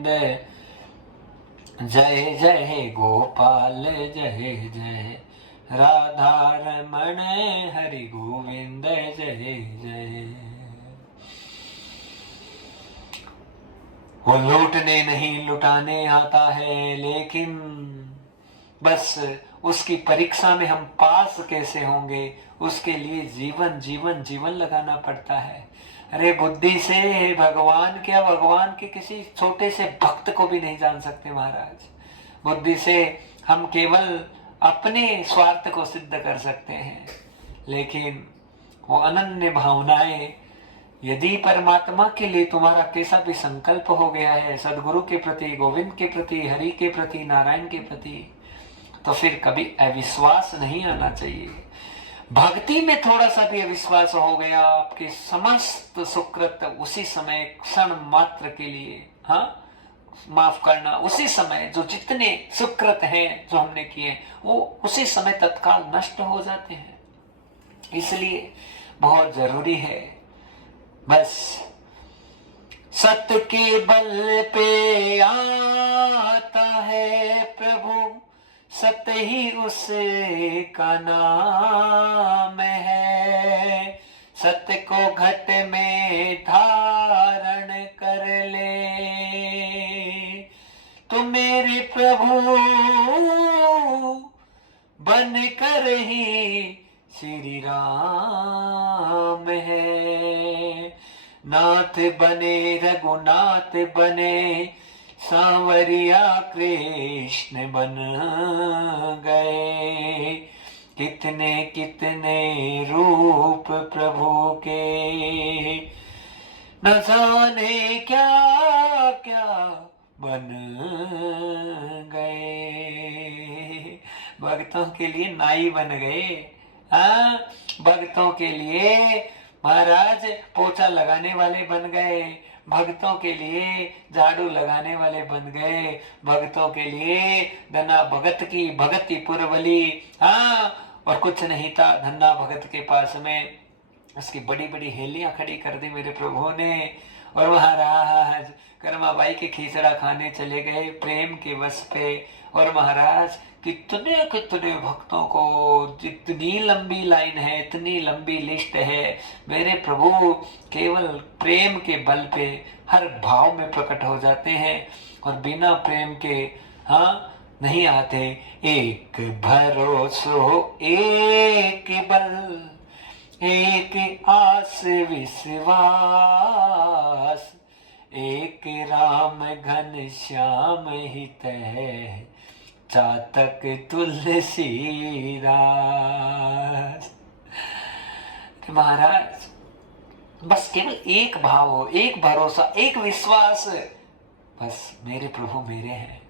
गोविंद, जय जय गोपाल जय जय, राधा रमण हरि गोविंद जय जय। वो लूटने नहीं लुटाने आता है, लेकिन बस उसकी परीक्षा में हम पास कैसे होंगे, उसके लिए जीवन जीवन जीवन लगाना पड़ता है। अरे बुद्धि से भगवान क्या, भगवान के किसी छोटे से भक्त को भी नहीं जान सकते महाराज। बुद्धि से हम केवल अपने स्वार्थ को सिद्ध कर सकते हैं, लेकिन वो अनन्य भावनाएं, यदि परमात्मा के लिए तुम्हारा कैसा भी संकल्प हो गया है, सदगुरु के प्रति, गोविंद के प्रति, हरि के प्रति, नारायण के प्रति, तो फिर कभी अविश्वास नहीं आना चाहिए। भक्ति में थोड़ा सा भी अविश्वास हो गया, आपके समस्त सुकृत उसी समय क्षण मात्र के लिए, हाँ माफ करना, उसी समय जो जितने सुकृत हैं जो हमने किए वो उसी समय तत्काल नष्ट हो जाते हैं। इसलिए बहुत जरूरी है, बस सत्य के बल पे आता है प्रभु, सत्य ही उसका नाम है। सत्य को घट में धारण कर ले तो मेरे प्रभु बन कर ही श्री राम है। नाथ बने रघुनाथ बने, सांवरिया कृष्ण बन गए। कितने कितने रूप प्रभु के, न जाने क्या क्या बन गए। भक्तों के लिए नाई बन गए, हाँ भक्तों के लिए महाराज पोछा लगाने वाले बन गए, भक्तों के लिए झाड़ू लगाने वाले बन गए, भक्तों के लिए धन्ना भगत की भगति पुरवली, हाँ और कुछ नहीं था धन्ना भगत के पास में, उसकी बड़ी बड़ी हेलियां खड़ी कर दी मेरे प्रभु ने। और महाराज कर्माबाई के खींचड़ा खाने चले गए प्रेम के वश पे। और महाराज कितने कितने भक्तों को, जितनी लंबी लाइन है, इतनी लंबी लिस्ट है, मेरे प्रभु केवल प्रेम के बल पे हर भाव में प्रकट हो जाते हैं और बिना प्रेम के हाँ नहीं आते। एक भरोसो एक बल, एक आस विश्वास, एक राम घन श्याम हित है, चातक तुलसीदास। महाराज बस केवल एक भाव हो, एक भरोसा, एक विश्वास, बस मेरे प्रभु मेरे हैं,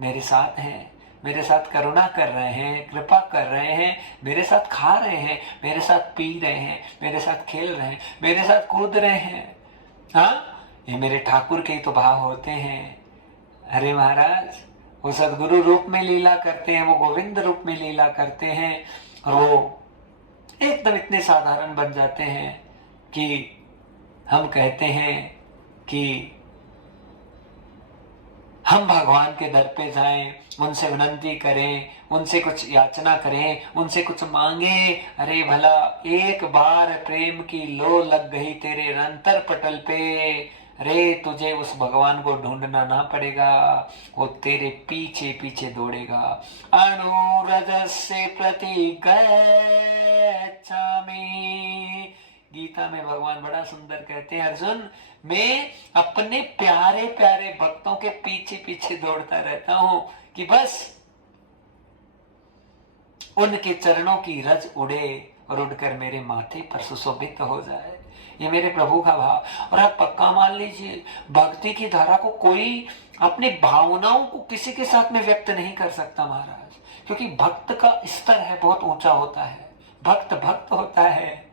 मेरे साथ हैं, मेरे साथ करुणा कर रहे हैं, कृपा कर रहे हैं, मेरे साथ खा रहे हैं, मेरे साथ पी रहे हैं, मेरे साथ खेल रहे हैं, मेरे साथ कूद रहे हैं। हाँ ये मेरे ठाकुर के तो भाव होते हैं। अरे महाराज वो सदगुरु रूप में लीला करते हैं, वो गोविंद रूप में लीला करते हैं और वो एकदम इतने साधारण बन जाते हैं कि हम कहते हैं कि हम भगवान के दर पे जाएं, उनसे विनती करें, उनसे कुछ याचना करें, उनसे कुछ मांगे। अरे भला एक बार प्रेम की लो लग गई तेरे अंतर पटल पे, अरे तुझे उस भगवान को ढूंढना ना पड़ेगा, वो तेरे पीछे पीछे दौड़ेगा। अनुरजस्य प्रति गच्छामि, गीता में भगवान बड़ा सुंदर कहते हैं, अर्जुन मैं अपने प्यारे प्यारे भक्तों के पीछे पीछे दौड़ता रहता हूं कि बस उनके चरणों की रज उड़े और उड़कर मेरे माथे पर सुशोभित हो जाए। ये मेरे प्रभु का भाव। और आप पक्का मान लीजिए, भक्ति की धारा को कोई अपनी भावनाओं को किसी के साथ में व्यक्त नहीं कर सकता महाराज, क्योंकि भक्त का स्तर है बहुत ऊंचा होता है। भक्त भक्त होता है,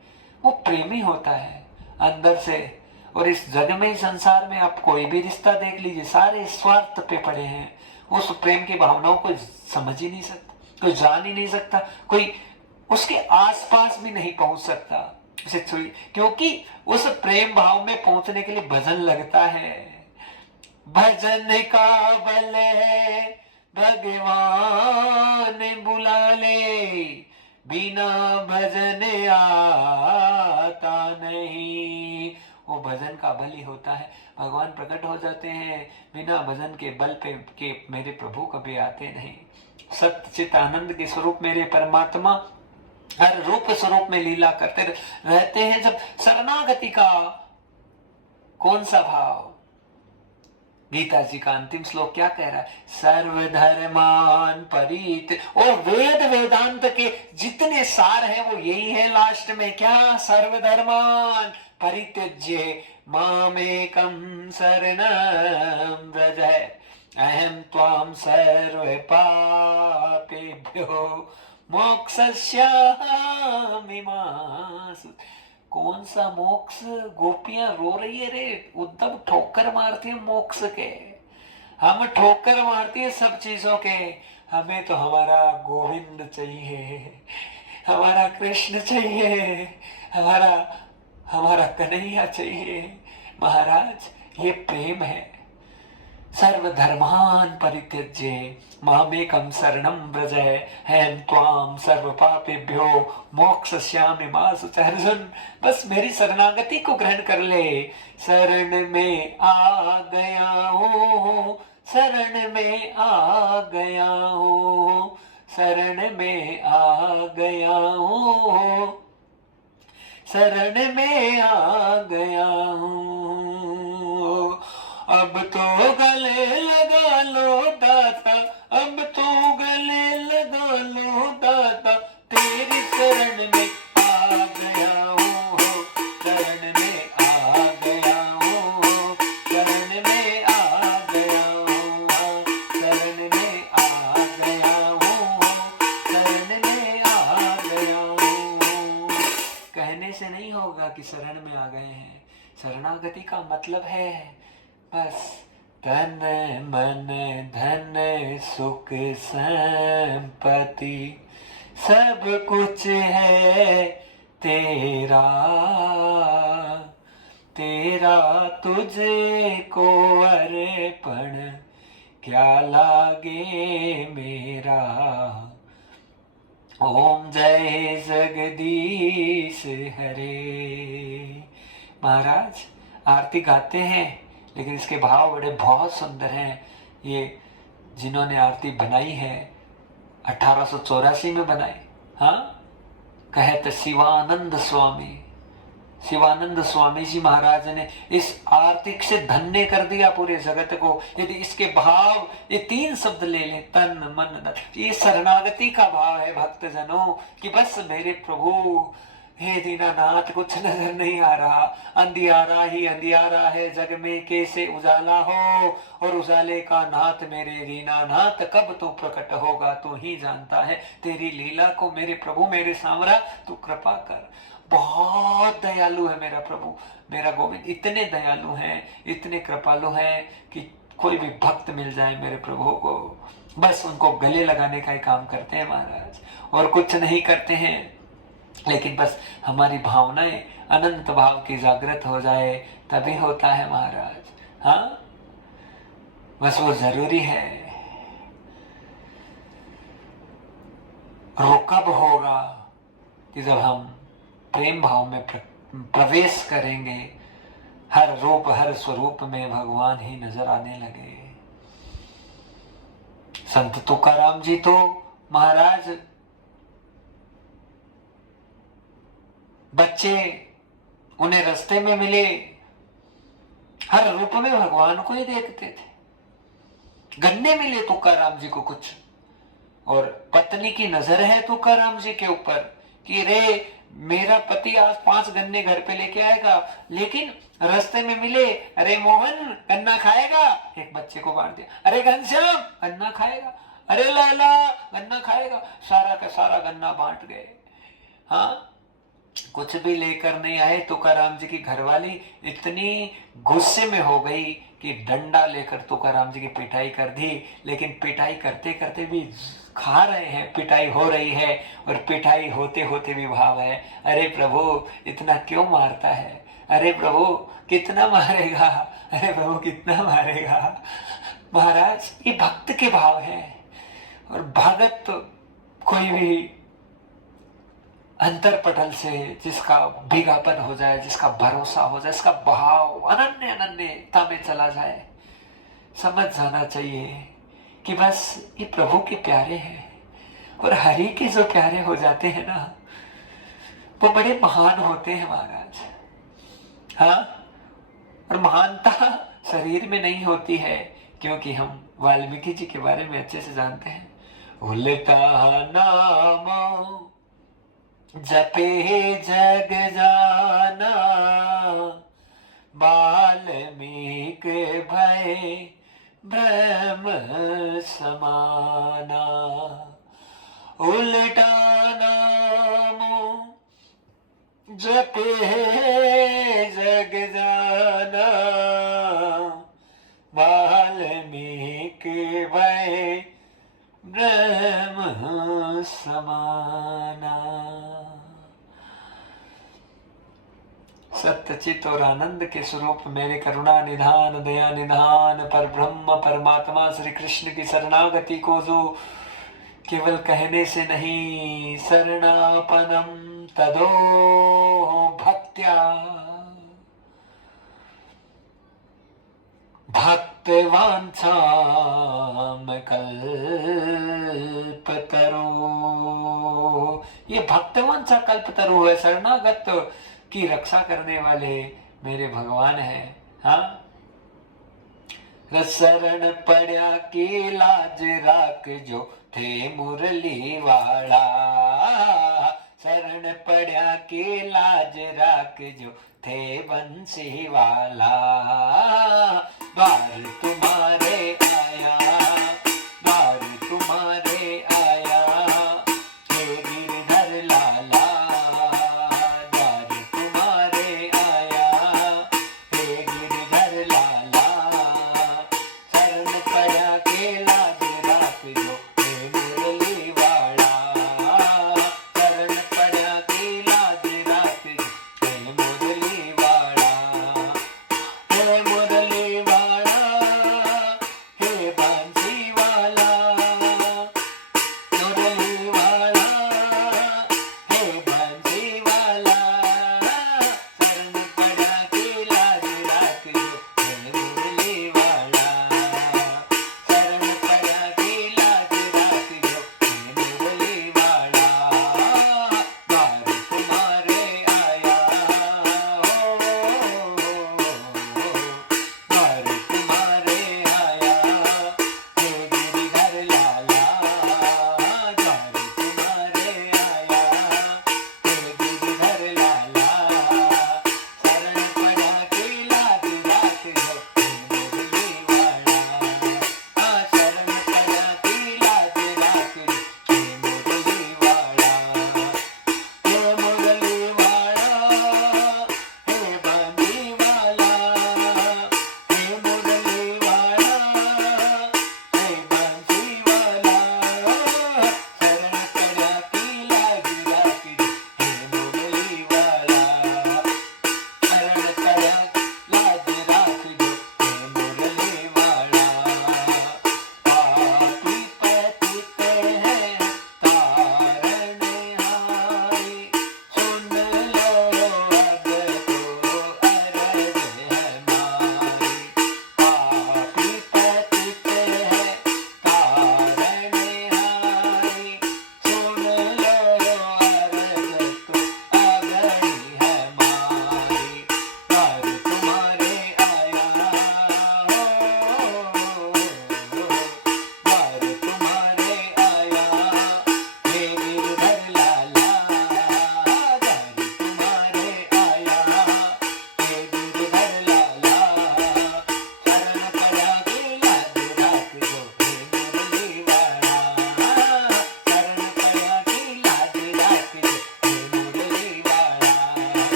वो प्रेमी होता है अंदर से। और इस जग में, संसार में आप कोई भी रिश्ता देख लीजिए, सारे स्वार्थ पे पड़े हैं। उस प्रेम की भावनाओं को समझ ही नहीं सकता, कोई जान ही नहीं सकता, कोई उसके आसपास भी नहीं पहुंच सकता उसे छुई, क्योंकि उस प्रेम भाव में पहुंचने के लिए भजन लगता है, भजन का बल है भगवान बुला ले, बिना भजन आता नहीं। वो भजन का बल ही होता है, भगवान प्रकट हो जाते हैं, बिना भजन के बल पे के मेरे प्रभु कभी आते नहीं। सत्य चित आनंद के स्वरूप मेरे परमात्मा हर रूप स्वरूप में लीला करते रहते हैं। जब शरणागति का कौन सा भाव, गीता जी का अंतिम श्लोक क्या कह रहा है, सर्वधर्मान परित, और वेद वेदांत के जितने सार हैं वो यही है लास्ट में, क्या, सर्वधर्मान परित्यज्य मामेकं शरणं व्रज, अहम त्वां सर्व पापेभ्यो मोक्षयिष्यामि मा शुचि। कौन सा मोक्ष, गोपियां रो रही है रे, उद्धव ठोकर मारती है मोक्ष के, हम ठोकर मारती है सब चीजों के, हमें तो हमारा गोविंद चाहिए, हमारा कृष्ण चाहिए, हमारा हमारा कन्हैया चाहिए। महाराज ये प्रेम है। सर्वधर्मान परित्यज्य मामेकं शरणं व्रज, अहं त्वां सर्व पापेभ्यो मोक्षयिष्यामि मा शुचि। अर्जुन बस मेरी शरणागति को ग्रहण कर ले, शरण में आ गया हूँ, शरण में आ गया हूँ, शरण में आ गया हूँ, शरण में आ गया हूँ। अब तो गले लगा लो दाता, अब तो गले लगा लो दाता, तेरी शरण में आ गया हूँ, शरण में आ गया हूँ, शरण में आ गया हूँ, शरण में आ गया हूँ, शरण में आ गया हूँ। कहने से नहीं होगा कि शरण में आ गए हैं, शरणागति का मतलब है बस तन मन धन सुख संपत्ति सब कुछ है तेरा, तेरा तुझे को अर्पण क्या लागे मेरा। ओम जय जगदीश हरे। महाराज आरती गाते हैं लेकिन इसके भाव बड़े बहुत सुंदर हैं। ये जिन्होंने आरती बनाई है 1884 में बनाई, हाँ, कहते शिवानंद स्वामी, शिवानंद स्वामी जी महाराज ने इस आरती से धन्य कर दिया पूरे जगत को। यदि इसके भाव, ये 3 शब्द ले लें, तन मन धन, ये शरणागति का भाव है भक्तजनों कि बस मेरे प्रभु, हे दीनानाथ कुछ नजर नहीं आ रहा, अंधियारा ही अंधियारा है जग में, कैसे उजाला हो, और उजाले का नाथ मेरे दीनानाथ कब तू प्रकट होगा, तू ही जानता है तेरी लीला को मेरे प्रभु, मेरे सामरा तू कृपा कर। बहुत दयालु है मेरा प्रभु, मेरा गोविंद, इतने दयालु हैं, इतने कृपालु हैं कि कोई भी भक्त मिल जाए मेरे प्रभु को, बस उनको गले लगाने का ही काम करते हैं महाराज, और कुछ नहीं करते हैं। लेकिन बस हमारी भावनाएं अनंत भाव की जागृत हो जाए तभी होता है महाराज। हाँ, बस वो जरूरी है। वो कब होगा कि जब हम प्रेम भाव में प्रवेश करेंगे, हर रूप हर स्वरूप में भगवान ही नजर आने लगे। संत तुकाराम जी तो महाराज बच्चे उन्हें रास्ते में मिले, हर रूप में भगवान को ही देखते थे। गन्ने मिले तुकाराम जी को कुछ, और पत्नी की नजर है तुकाराम जी के ऊपर कि रे मेरा पति आज 5 गन्ने घर पे लेके आएगा, लेकिन रास्ते में मिले, अरे मोहन गन्ना खाएगा, एक बच्चे को बांट दिया, अरे घनश्याम गन्ना खाएगा, अरे लैला गन्ना खाएगा, सारा का सारा गन्ना बांट गए। हाँ, कुछ भी लेकर नहीं आए। तुकाराम जी की घरवाली इतनी गुस्से में हो गई कि डंडा लेकर तुकाराम जी की पिटाई कर दी, लेकिन पिटाई करते करते भी खा रहे हैं, पिटाई हो रही है, और पिटाई होते होते भी भाव है, अरे प्रभु इतना क्यों मारता है, अरे प्रभु कितना मारेगा, अरे प्रभु कितना मारेगा। महाराज ये भक्त के भाव है। और भगत तो कोई भी अंतरपटल से जिसका भीगापन हो जाए, जिसका भरोसा हो जाए, इसका भाव अनन्य अनन्यता में चला जाए, समझ जाना चाहिए कि बस ये प्रभु के प्यारे हैं। और हरि के जो प्यारे हो जाते हैं ना, वो बड़े महान होते हैं महाराज। हाँ, और महानता शरीर में नहीं होती है, क्योंकि हम वाल्मीकि जी के बारे में अच्छे से जानते हैं। उल्टा नाम जपे जग जाना, वाल्मीकि भय ब्रह्म समाना। उल्टा नाम जपे जग जाना, वाल्मीकि भय ब्रह्म समाना। सत्यचित और आनंद के स्वरूप मेरे करुणा निधान दया निधान पर ब्रह्म परमात्मा श्री कृष्ण की शरणागति को जो केवल कहने से नहीं, शरणापनम तदो भक्त्या भक्तवांछाम कल्पतरो। ये भक्तवांछा कल्पतरो है, शरणागत की रक्षा करने वाले मेरे भगवान हैं। हाँ, शरण पड़ा की लाज राख जो थे मुरली वाला, शरण पड़ा की लाज राख जो थे बंसी वाला। द्वार तुम्हारे आया, द्वार तुम्हारे आया, हे गिरधर लाला, द्वार तुम्हारे आया, हे गिरधर लाला। शरण पड़ा के लाज राख जो हे मुरली वाला, शरण पड़ा के लाज राख जो हे मुरली वाला, हे मुरली वाला, हे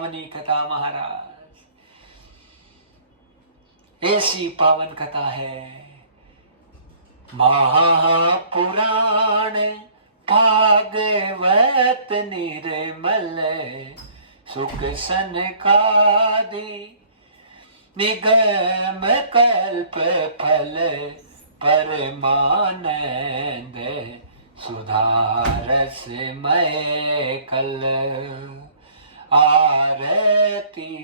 पावनी कथा महाराज, ऐसी पावन कथा है। महापुराण भागवत निर्मल, सुख सनकादि निगम कल्प फल, परमानंद सुधारस मय कल, आरती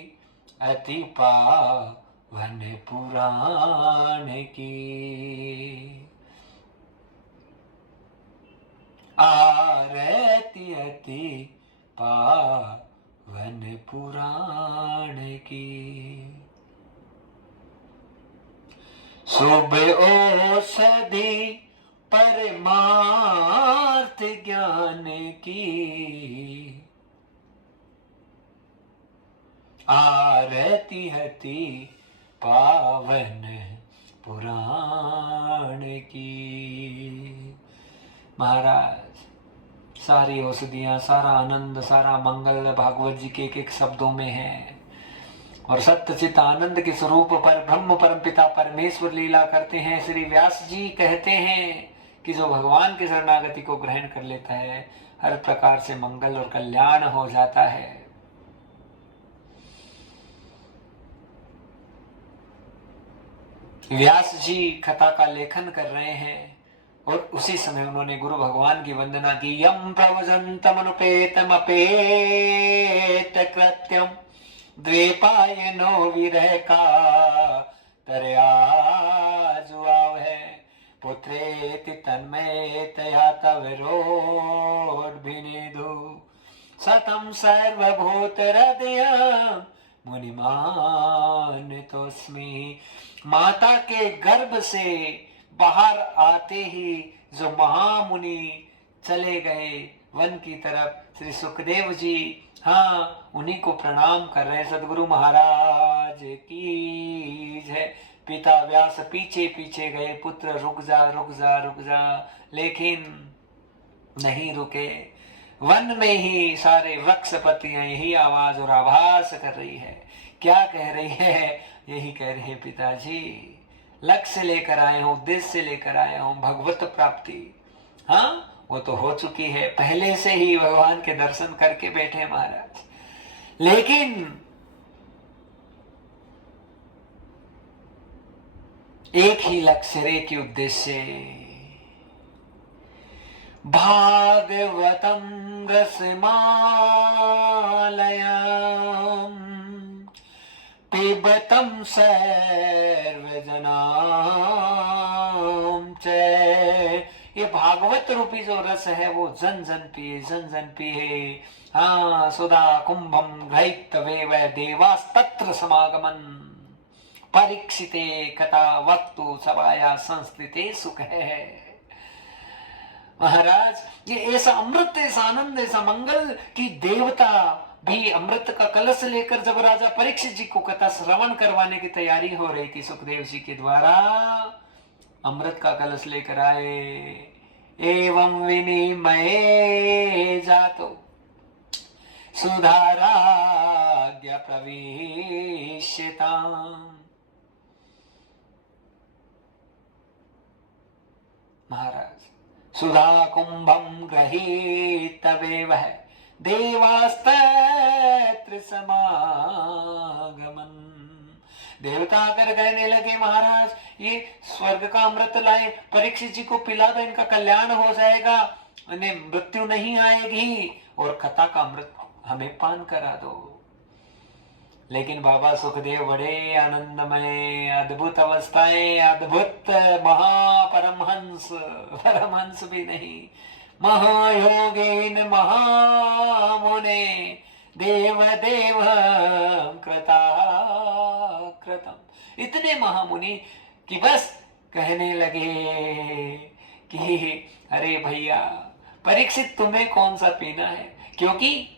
अति पावन पुराण की, आरती अति पावन पुराण की। शुभ औषधि परमार्थ ज्ञान की, आरती अति पावन पुराण की। महाराज, सारी औषधियां, सारा आनंद, सारा मंगल भागवत जी के एक एक शब्दों में है। और सत्य चित आनंद के स्वरूप पर ब्रह्म परम पिता परमेश्वर लीला करते हैं। श्री व्यास जी कहते हैं कि जो भगवान की शरणागति को ग्रहण कर लेता है, हर प्रकार से मंगल और कल्याण हो जाता है। व्यास जी कथा का लेखन कर रहे हैं और उसी समय उन्होंने गुरु भगवान की वंदना की। यम प्रवजंतमनुपेतम अपेत कृत्यम, द्वेपायनो विरह का तरया जुआव है, पुत्रेति तन्मयतया तव रोड्भिनेदु, सतम सर्वभूत हृदय मुनिमानितोस्मि। माता के गर्भ से बाहर आते ही जो महामुनि चले गए वन की तरफ, श्री सुखदेव जी, हाँ, उन्हीं को प्रणाम कर रहे। सदगुरु महाराज की जय। पिता व्यास पीछे पीछे गए, पुत्र रुक जा रुक जा रुक जा, लेकिन नहीं रुके। वन में ही सारे वृक्षपतियां यही आवाज और आभास कर रही है। क्या कह रही है? यही कह रहे हैं, पिताजी लक्ष्य लेकर आए हूं, उद्देश्य लेकर आया हूं, भगवत प्राप्ति। हाँ, वो तो हो चुकी है, पहले से ही भगवान के दर्शन करके बैठे महाराज। लेकिन एक ही लक्ष्य, एक ही उद्देश्य, भागवतम रसमालयम पिबतम सर्वजनाम च। ये भागवत रूपी जो रस है वो जन जन पिए, जन जन पिए। हाँ, सुधा कुंभम ग्रहीतवेव देवास्तत्र समागमन, परीक्षिते कथा वक्तु सभाया संस्कृते सुख है। महाराज, ये ऐसा अमृत, ऐसा आनंद, ऐसा मंगल कि देवता भी अमृत का कलश लेकर जब राजा परीक्षित जी को कथा श्रवण करवाने की तैयारी हो रही थी, सुखदेव जी के द्वारा अमृत का कलश लेकर आए। एवं विनिमये जातो सुधाराज्ञा प्रविश्यताम्। महाराज, सुधा कुंभम गृहीतवेव देवास्तत्र समागमन। देवता आकर कहने लगे, महाराज ये स्वर्ग का अमृत लाए, परीक्षित जी को पिला दो, इनका कल्याण हो जाएगा, इन्हें मृत्यु नहीं आएगी, और कथा का अमृत हमें पान करा दो। लेकिन बाबा सुखदेव बड़े आनंदमय, अद्भुत अवस्थाएं, अद्भुत महापरमहंस, परमहंस भी नहीं, महायोगेन महामुने देव देव कृताकृतम। इतने महामुनि कि बस कहने लगे कि अरे भैया परीक्षित, तुम्हें कौन सा पीना है, क्योंकि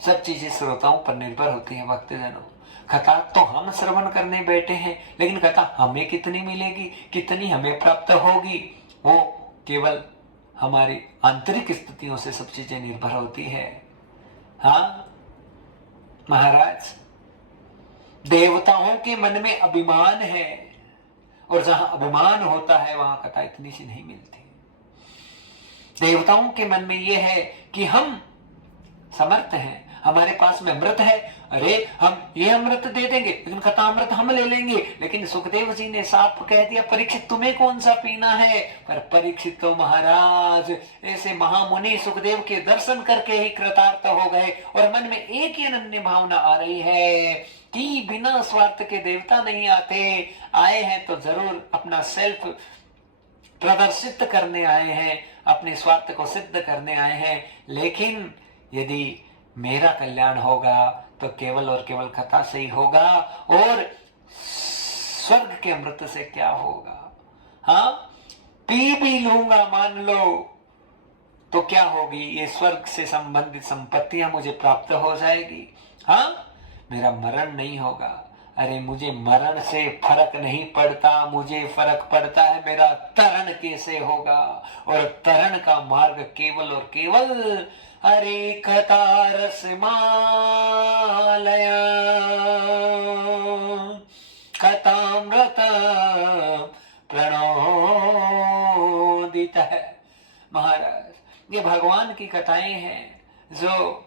सब चीजें श्रोताओं पर निर्भर होती है। भक्तजनों, कथा तो हम श्रवण करने बैठे हैं, लेकिन कथा हमें कितनी मिलेगी, कितनी हमें प्राप्त होगी, वो केवल हमारी आंतरिक स्थितियों से सब चीजें निर्भर होती है। हाँ, महाराज, देवताओं के मन में अभिमान है, और जहां अभिमान होता है वहां कथा इतनी सी नहीं मिलती। देवताओं के मन में यह है कि हम समर्थ हैं, हमारे पास में अमृत है, अरे हम ये अमृत दे देंगे, लेकिन कथा अमृत हम ले लेंगे। लेकिन सुखदेव जी ने साफ कह दिया, परीक्षित तुम्हें कौन सा पीना है। पर परीक्षित तो महाराज ऐसे महामुनि सुखदेव के दर्शन करके ही कृतार्थ हो गए, और मन में एक ही अनन्य भावना आ रही है कि बिना स्वार्थ के देवता नहीं आते, आए हैं तो जरूर अपना सेल्फ प्रदर्शित करने आए हैं, अपने स्वार्थ को सिद्ध करने आए हैं। लेकिन यदि मेरा कल्याण होगा तो केवल और केवल कथा से ही होगा, और स्वर्ग के अमृत से क्या होगा। हाँ, पी भी लूंगा मान लो तो क्या होगी, ये स्वर्ग से संबंधित संपत्तियां मुझे प्राप्त हो जाएगी। हाँ, मेरा मरण नहीं होगा। अरे मुझे मरण से फर्क नहीं पड़ता, मुझे फर्क पड़ता है मेरा तरण कैसे होगा, और तरण का मार्ग केवल और केवल हरे कथा रसमालया कथामृत प्रणोदित है। महाराज, ये भगवान की कथाएं हैं जो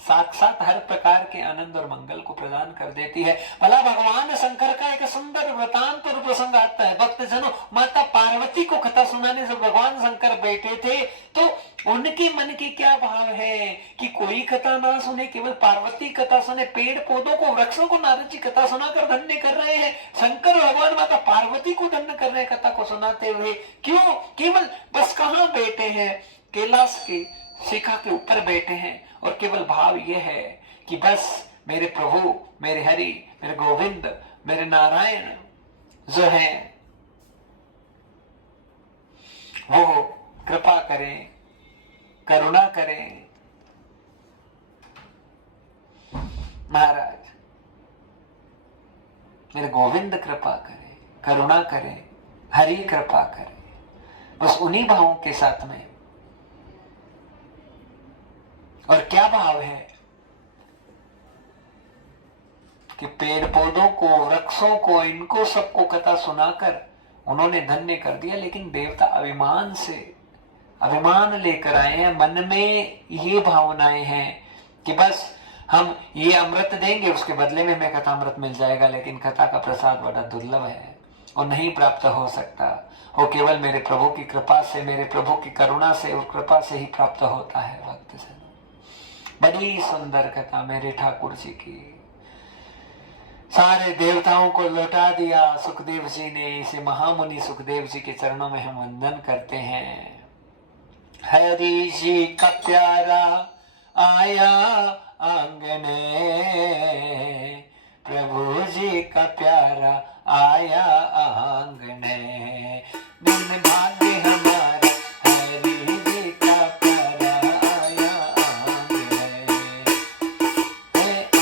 साक्षात हर प्रकार के आनंद और मंगल को प्रदान कर देती है। भला भगवान शंकर का एक सुंदर वृतांत और प्रसंग आता है। भक्त जनों, माता पार्वती को कथा सुनाने से भगवान शंकर बैठे थे तो उनके मन के क्या भाव है कि कोई कथा ना सुने, केवल पार्वती कथा सुने। पेड़ पौधों को, वृक्षों को नारद जी कथा सुनाकर धन्य कर रहे हैं, शंकर भगवान माता पार्वती को धन्य कर रहे हैं कथा को सुनाते हुए। क्यों? केवल बस कहां बैठे हैं, कैलाश की शिखा के ऊपर बैठे हैं, और केवल भाव यह है कि बस मेरे प्रभु, मेरे हरि, मेरे गोविंद, मेरे नारायण जो है वो कृपा करें, करुणा करें। महाराज, मेरे गोविंद कृपा करें, करुणा करें, हरि कृपा करें, बस उन्हीं भावों के साथ में। और क्या भाव है कि पेड़ पौधों को, वृक्षों को, इनको सबको कथा सुनाकर उन्होंने धन्य कर दिया। लेकिन देवता अभिमान से, अभिमान लेकर आए हैं, मन में ये भावनाएं हैं कि बस हम ये अमृत देंगे, उसके बदले में हमें कथा अमृत मिल जाएगा। लेकिन कथा का प्रसाद बड़ा दुर्लभ है और नहीं प्राप्त हो सकता, वो केवल मेरे प्रभु की कृपा से, मेरे प्रभु की करुणा से और कृपा से ही प्राप्त होता है। भक्त से बड़ी सुंदर कथा मेरे ठाकुर जी की, सारे देवताओं को लौटा दिया सुखदेव जी ने। इसे महामुनि सुखदेव जी के चरणों में हम वंदन करते हैं। हरि जी का प्यारा आया आंगने, प्रभु जी का प्यारा आया आंगने, दिन भाग्य हमारा हरि जी का प्यारा आया आंगने,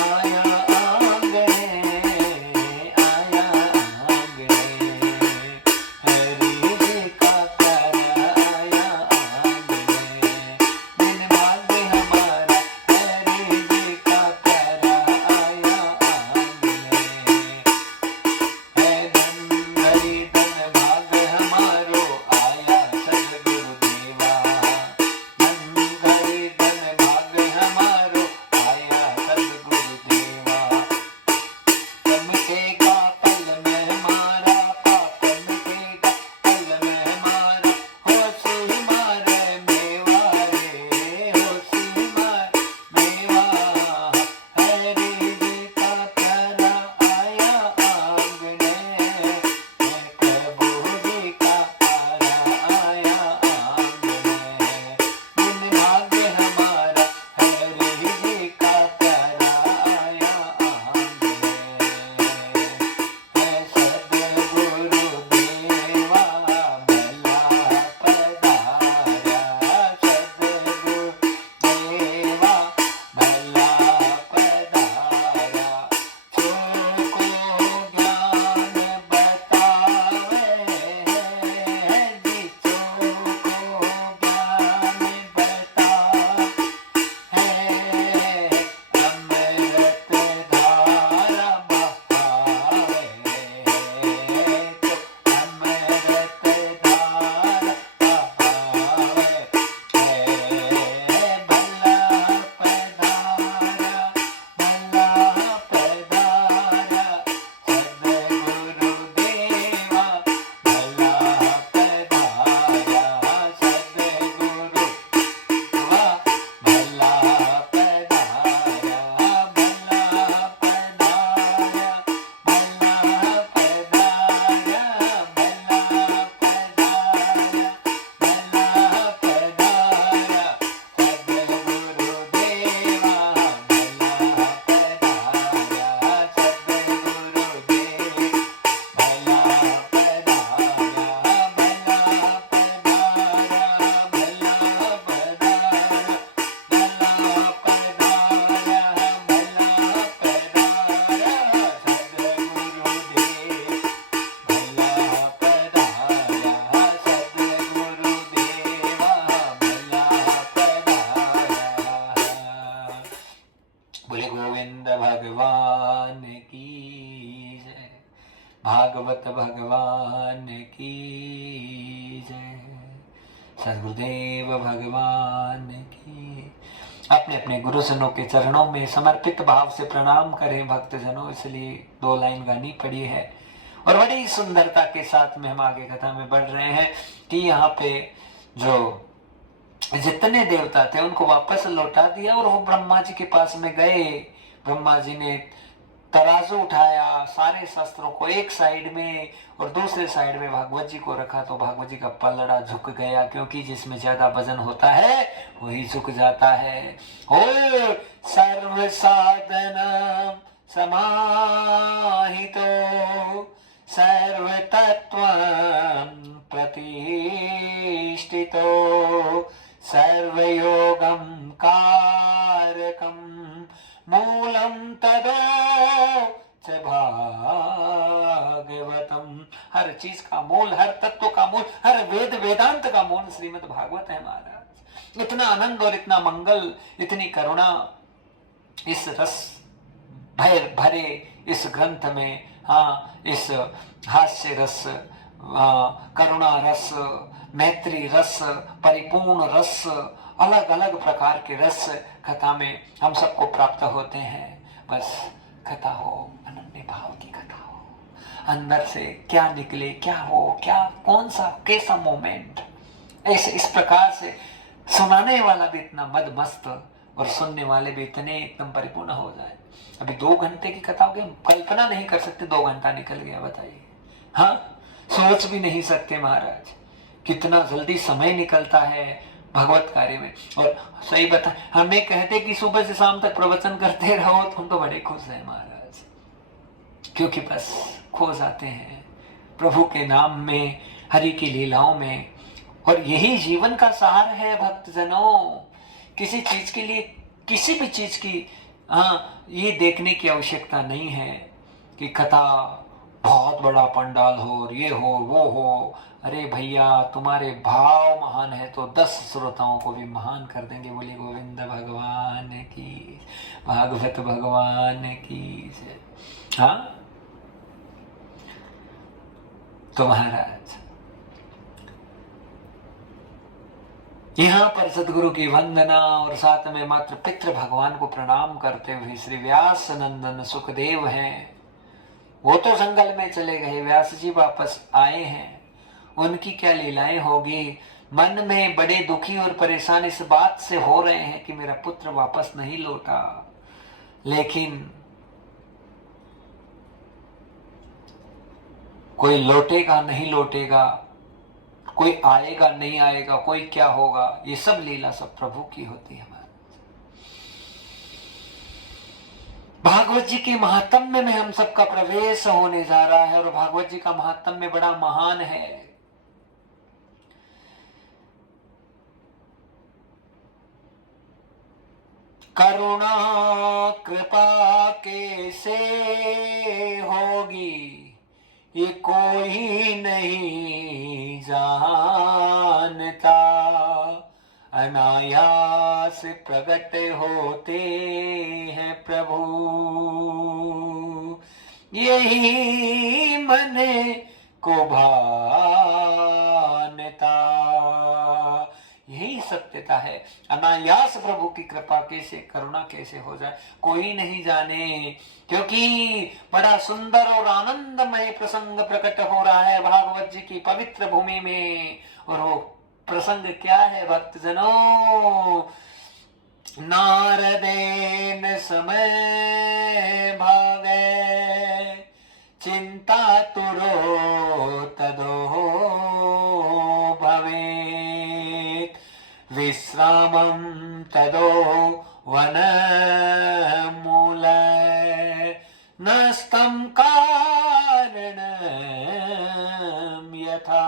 आया आंगने, आया आंगने, हरि जी का प्यारा आया आंगने, दिन भाग्य हमारा हरि जी का प्यारा आया आंगने, है धन्य भागवत भगवान की जय। सद्गुरुदेव भगवान की। अपने अपने गुरुजनों के चरणों में समर्पित भाव से प्रणाम करें भक्तजनों, इसलिए 2 लाइन गानी पड़ी है और बड़ी सुंदरता के साथ में हम आगे कथा में बढ़ रहे हैं कि यहाँ पे जो जितने देवता थे उनको वापस लौटा दिया और वो ब्रह्मा जी के पास में गए। ब्रह्मा जी ने तराजू उठाया, सारे शस्त्रों को एक साइड में और दूसरे साइड में भागवत जी को रखा तो भागवत जी का पलड़ा झुक गया, क्योंकि जिसमें ज्यादा वजन होता है वही झुक जाता है। और सर्व साधन समाहितो सर्व तत्व प्रतिष्ठितो सर्वयोगम कारकम मूलम तदो च भागवतम। हर चीज का मूल, हर तत्व का मूल, हर वेद वेदांत का मूल श्रीमद् भागवत है महाराज। इतना आनंद और इतना मंगल, इतनी करुणा इस रस भरे इस ग्रंथ में, हाँ, इस हास्य रस, करुणा रस, मैत्री रस, परिपूर्ण रस, अलग अलग प्रकार के रस कथा में हम सबको प्राप्त होते हैं। बस कथा हो, अनन्य भाव की कथा हो, अंदर से क्या निकले, क्या हो, क्या कौन सा कैसा मोमेंट, ऐसे इस प्रकार से सुनाने वाला भी इतना मद मस्त और सुनने वाले भी इतने एकदम परिपूर्ण हो जाए। अभी 2 घंटे की कथा हो गई, कल्पना नहीं कर सकते 2 घंटा निकल गया, बताइए। हाँ, सोच भी नहीं सकते महाराज कितना जल्दी समय निकलता है भगवत कार्य में। और सही बता, हमें कहते कि सुबह से शाम तक प्रवचन करते रहो तो हम तो बड़े खुश हैं महाराज, क्योंकि बस खो जाते हैं प्रभु के नाम में, हरि की लीलाओं में। और यही जीवन का सार है भक्तजनों। किसी चीज के लिए, किसी भी चीज की, हाँ, ये देखने की आवश्यकता नहीं है कि कथा बहुत बड़ा पंडाल हो और ये हो वो हो। अरे भैया, तुम्हारे भाव महान है तो 10 श्रोताओं को भी महान कर देंगे। बोले गोविंद भगवान की, भागवत भगवान की। हाँ, तो महाराज यहाँ पर सदगुरु की वंदना और साथ में मात्र पितृ भगवान को प्रणाम करते हुए श्री व्यास नंदन सुखदेव हैं, वो तो जंगल में चले गए, व्यास जी वापस आए हैं। उनकी क्या लीलाएं होगी। मन में बड़े दुखी और परेशान इस बात से हो रहे हैं कि मेरा पुत्र वापस नहीं लौटा, लेकिन कोई लौटेगा नहीं लौटेगा, कोई आएगा नहीं आएगा, कोई क्या होगा, ये सब लीला सब प्रभु की होती है। भागवत जी के महात्म्य में हम सबका प्रवेश होने जा रहा है और भागवत जी का महात्म्य बड़ा महान है। करुणा कृपा कैसे होगी ये कोई नहीं जानता, अनायास प्रकट होते हैं प्रभु, यही मन को भानता। यही सत्यता है। अनायास प्रभु की कृपा कैसे, करुणा कैसे हो जाए कोई नहीं जाने, क्योंकि बड़ा सुंदर और आनंदमय प्रसंग प्रकट हो रहा है भागवत जी की पवित्र भूमि में। और वो प्रसंग क्या है भक्तजनों? नारदेन समय भागे चिंता तुरो तदो भवेत्, विश्रामं तदो वन मूले नस्तं कारणं यथा।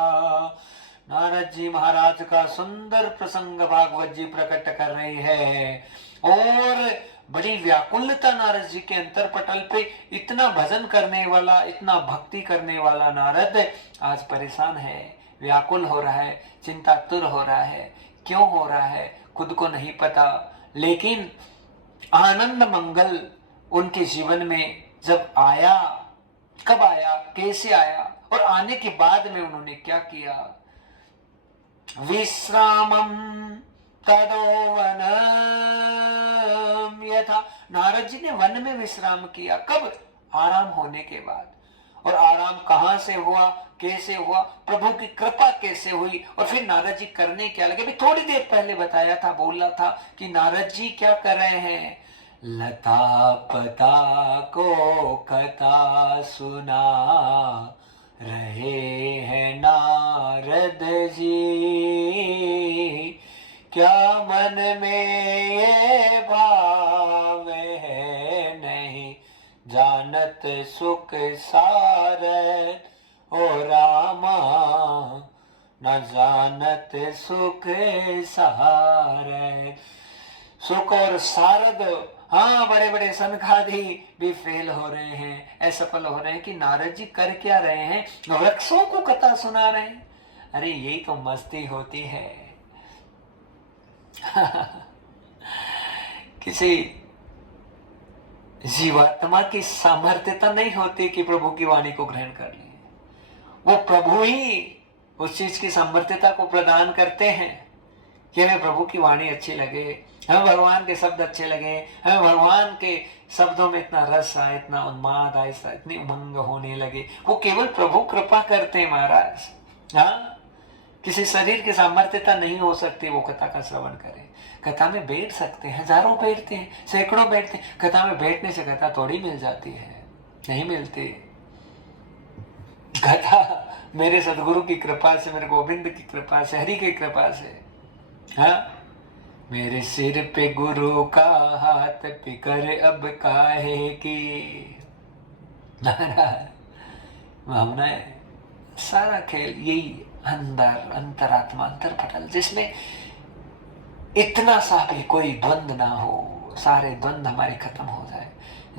नारद जी महाराज का सुंदर प्रसंग भागवत जी प्रकट कर रही है और बड़ी व्याकुलता नारद जी के अंतर पटल पे। इतना भजन करने वाला, इतना भक्ति करने वाला नारद आज परेशान है, व्याकुल हो रहा है, चिंतातुर हो रहा है। क्यों हो रहा है खुद को नहीं पता, लेकिन आनंद मंगल उनके जीवन में जब आया कब आया, कैसे आया, और आने के बाद में उन्होंने क्या किया। विश्रामम तदोवनम यथा, नारद जी ने वन में विश्राम किया। कब? आराम होने के बाद। और आराम कहां से हुआ, कैसे हुआ, प्रभु की कृपा कैसे हुई, और फिर नारद जी करने क्या लगे। भी थोड़ी देर पहले बताया था, बोला था कि नारद जी क्या कर रहे हैं। लता पता को कथा सुना रहे हैं नारद जी, क्या मन में ये भाव है, नहीं जानत सुख सार ओ रामा, न जानत सुख सार। सुख और सारद, हाँ, बड़े बड़े सनखादी भी फेल हो रहे हैं, असफल हो रहे हैं। कि नारद जी कर क्या रहे हैं, वृक्षों को कथा सुना रहे हैं। अरे यही तो मस्ती होती है। किसी जीवात्मा की सामर्थ्यता नहीं होती कि प्रभु की वाणी को ग्रहण कर ले। वो प्रभु ही उस चीज की सामर्थ्यता को प्रदान करते हैं कि हमें प्रभु की वाणी अच्छी लगे, हमें भगवान के शब्द अच्छे लगे, हमें भगवान के शब्दों में इतना रस आए, इतना उन्माद आए, इतनी उमंग होने लगे। वो केवल प्रभु कृपा करते हैं महाराज। हाँ, किसी शरीर की सामर्थ्यता नहीं हो सकती वो कथा का श्रवण करे। कथा में बैठ सकते हैं, हजारों बैठते हैं, सैकड़ों बैठते हैं। कथा में बैठने से कथा थोड़ी मिल जाती है, नहीं मिलती। कथा मेरे सदगुरु की कृपा से, मेरे गोविंद की कृपा से, हरि की कृपा से। हाँ, मेरे सिर पे गुरु का हाथ पिकर अब काहे की। भावना है, सारा खेल यही अंदर, अंतरात्मा, अंतरपटल, जिसमें इतना सा भी कोई द्वंद ना हो, सारे द्वंद हमारे खत्म हो जाए।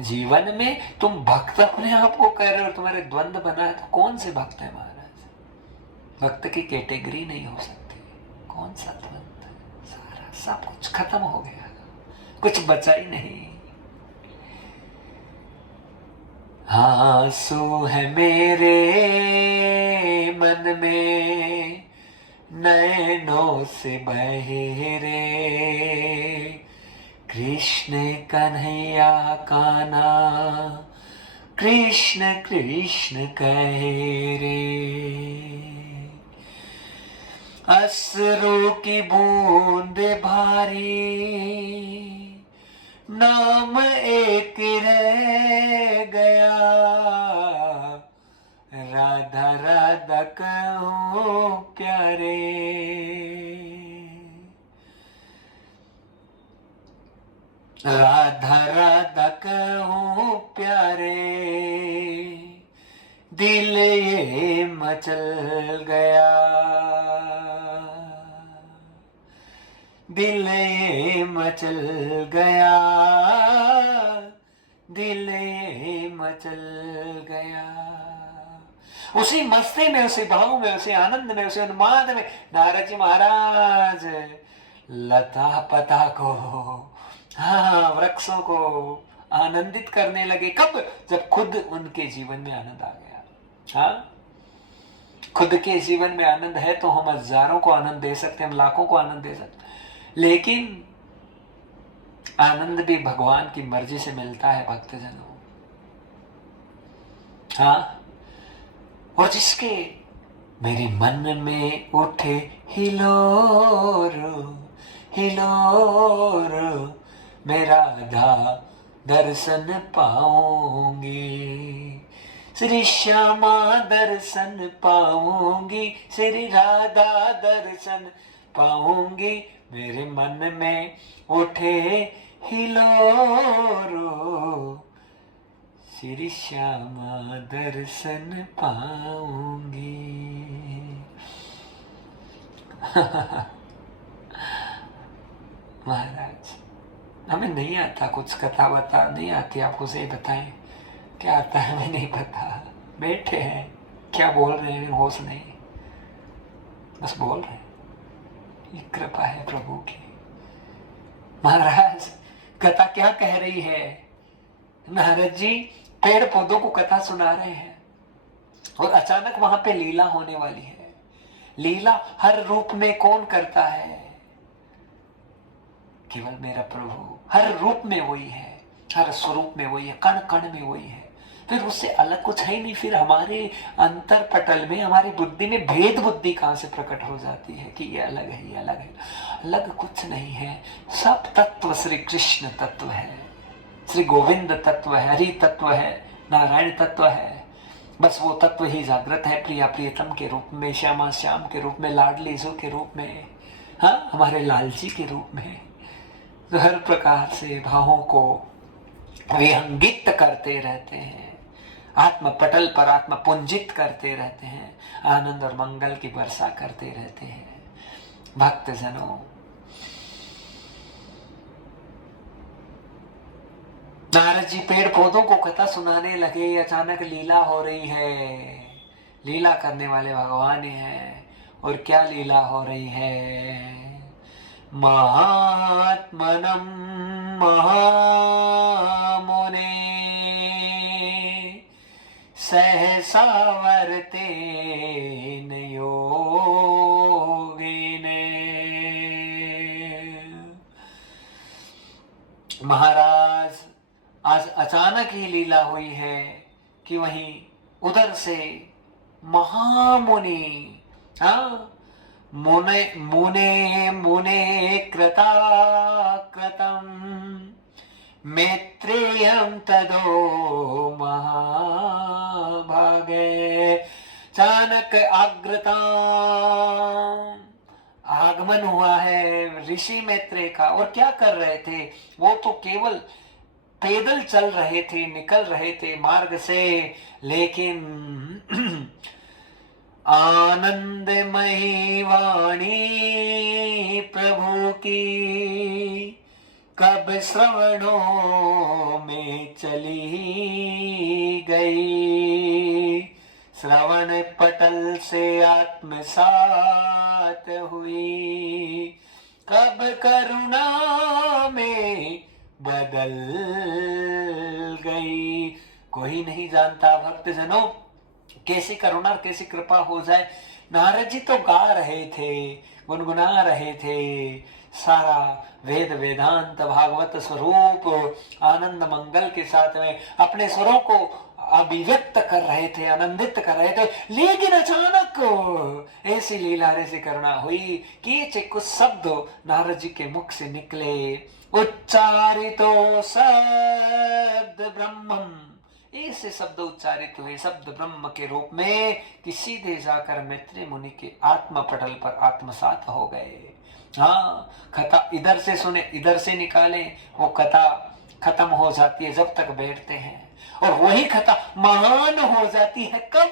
जीवन में तुम भक्त अपने आप को कह रहे हो, तुम्हारे द्वंद बना है, तो कौन से भक्त है महाराज। भक्त की कैटेगरी नहीं हो सकती। कौन सा द्वंद, सारा सब कुछ खत्म हो गया, कुछ बचा ही नहीं। आंसू है मेरे मन में नैनों से बहे रे, कृष्ण कन्हैया कान्हा कृष्ण कृष्ण कहे रे। अश्रु की बूंद भारी, नाम एक रह गया, राधा राधा कहूं प्यारे। राधा राधा कहूं प्यारे, दिल ये मचल गया, दिल ये मचल गया, दिल ये मचल गया। उसी मस्ती में, उसी भाव में, उसी आनंद में, उसी उन्माद में नारद जी महाराज लता पता को, हाँ, वृक्षों को आनंदित करने लगे। कब? जब खुद उनके जीवन में आनंद आ गया। हाँ, खुद के जीवन में आनंद है तो हम हजारों को आनंद दे सकते हैं, हम लाखों को आनंद दे सकते हैं। लेकिन आनंद भी भगवान की मर्जी से मिलता है भक्तजनों। हाँ, और जिसके मेरे मन में उठे हिलोर हिलोर, मेरा राधा दर्शन पाऊंगी, श्री श्यामा दर्शन पाऊंगी, श्री राधा दर्शन पाऊंगी। मेरे मन में उठे हिलोरो, श्री श्यामा दर्शन पाऊंगी। महाराज, हमें नहीं आता कुछ कथा बता, नहीं आती आपको, सही बताएं क्या आता है, हमें नहीं पता। बैठे हैं, क्या बोल रहे हैं होश नहीं, बस बोल रहे हैं। ये कृपा है प्रभु की। महाराज, कथा क्या कह रही है? नारद जी पेड़ पौधों को कथा सुना रहे हैं। और अचानक वहां पे लीला होने वाली है। लीला हर रूप में कौन करता है? केवल मेरा प्रभु। हर रूप में वही है, हर स्वरूप में वही है, कण कण में वही है। फिर उससे अलग कुछ है ही नहीं। फिर हमारे अंतर पटल में, हमारी बुद्धि में भेद बुद्धि कहां से प्रकट हो जाती है कि ये अलग है, ये अलग है? अलग कुछ नहीं है। सब तत्व श्री कृष्ण तत्व है, श्री गोविंद तत्व है, हरि तत्व है, नारायण तत्व है। बस वो तत्व ही जागृत है प्रिया प्रियतम के रूप में, श्यामा श्याम के रूप में, लाडली सो के रूप में, हाँ हमारे लालची के रूप में। तो हर प्रकार से भावों को विहंगित करते रहते हैं, आत्म पटल पर आत्म पुंजित करते रहते हैं, आनंद और मंगल की वर्षा करते रहते हैं। भक्त जनों, नारद जी पेड़ पौधों को कथा सुनाने लगे। अचानक लीला हो रही है, लीला करने वाले भगवान हैं। और क्या लीला हो रही है? महात्मनम महामुने सहसा वर्तेन योगिने। महाराज, आज अचानक ही लीला हुई है कि वहीं उधर से महामुनि, हाँ, मुने मुने मुने कृता कृतम मैत्रेयं तदो महाभागे। चाणक आग्रता आगमन हुआ है ऋषि मैत्रेय का। और क्या कर रहे थे? वो तो केवल पैदल चल रहे थे, निकल रहे थे मार्ग से, लेकिन आनंदमयी वाणी प्रभु की कब श्रवणों में चली गई, श्रवण पटल से आत्मसात हुई, कब करुणा में बदल गई। कोई नहीं जानता भक्त जनों कैसी करुणा, कैसी कृपा हो जाए। नारद जी तो गा रहे थे, गुनगुना रहे थे, सारा वेद वेदांत भागवत स्वरूप आनंद मंगल के साथ में अपने स्वरों को अभिव्यक्त कर रहे थे, आनंदित कर रहे थे। लेकिन अचानक ऐसी लीला, ऐसी करुणा हुई कि कुछ शब्द नारद जी के मुख से निकले। उच्चारितो शब्द ब्रह्मम, ऐसे शब्द उच्चारित हुए शब्द ब्रह्म के रूप में कि सीधे जाकर मैत्रेय मुनि के आत्म पटल पर आत्मसात हो गए। हाँ, कथा इधर से सुने, इधर से निकाले, वो कथा खत्म हो जाती है जब तक बैठते हैं। और वही कथा महान हो जाती है कब?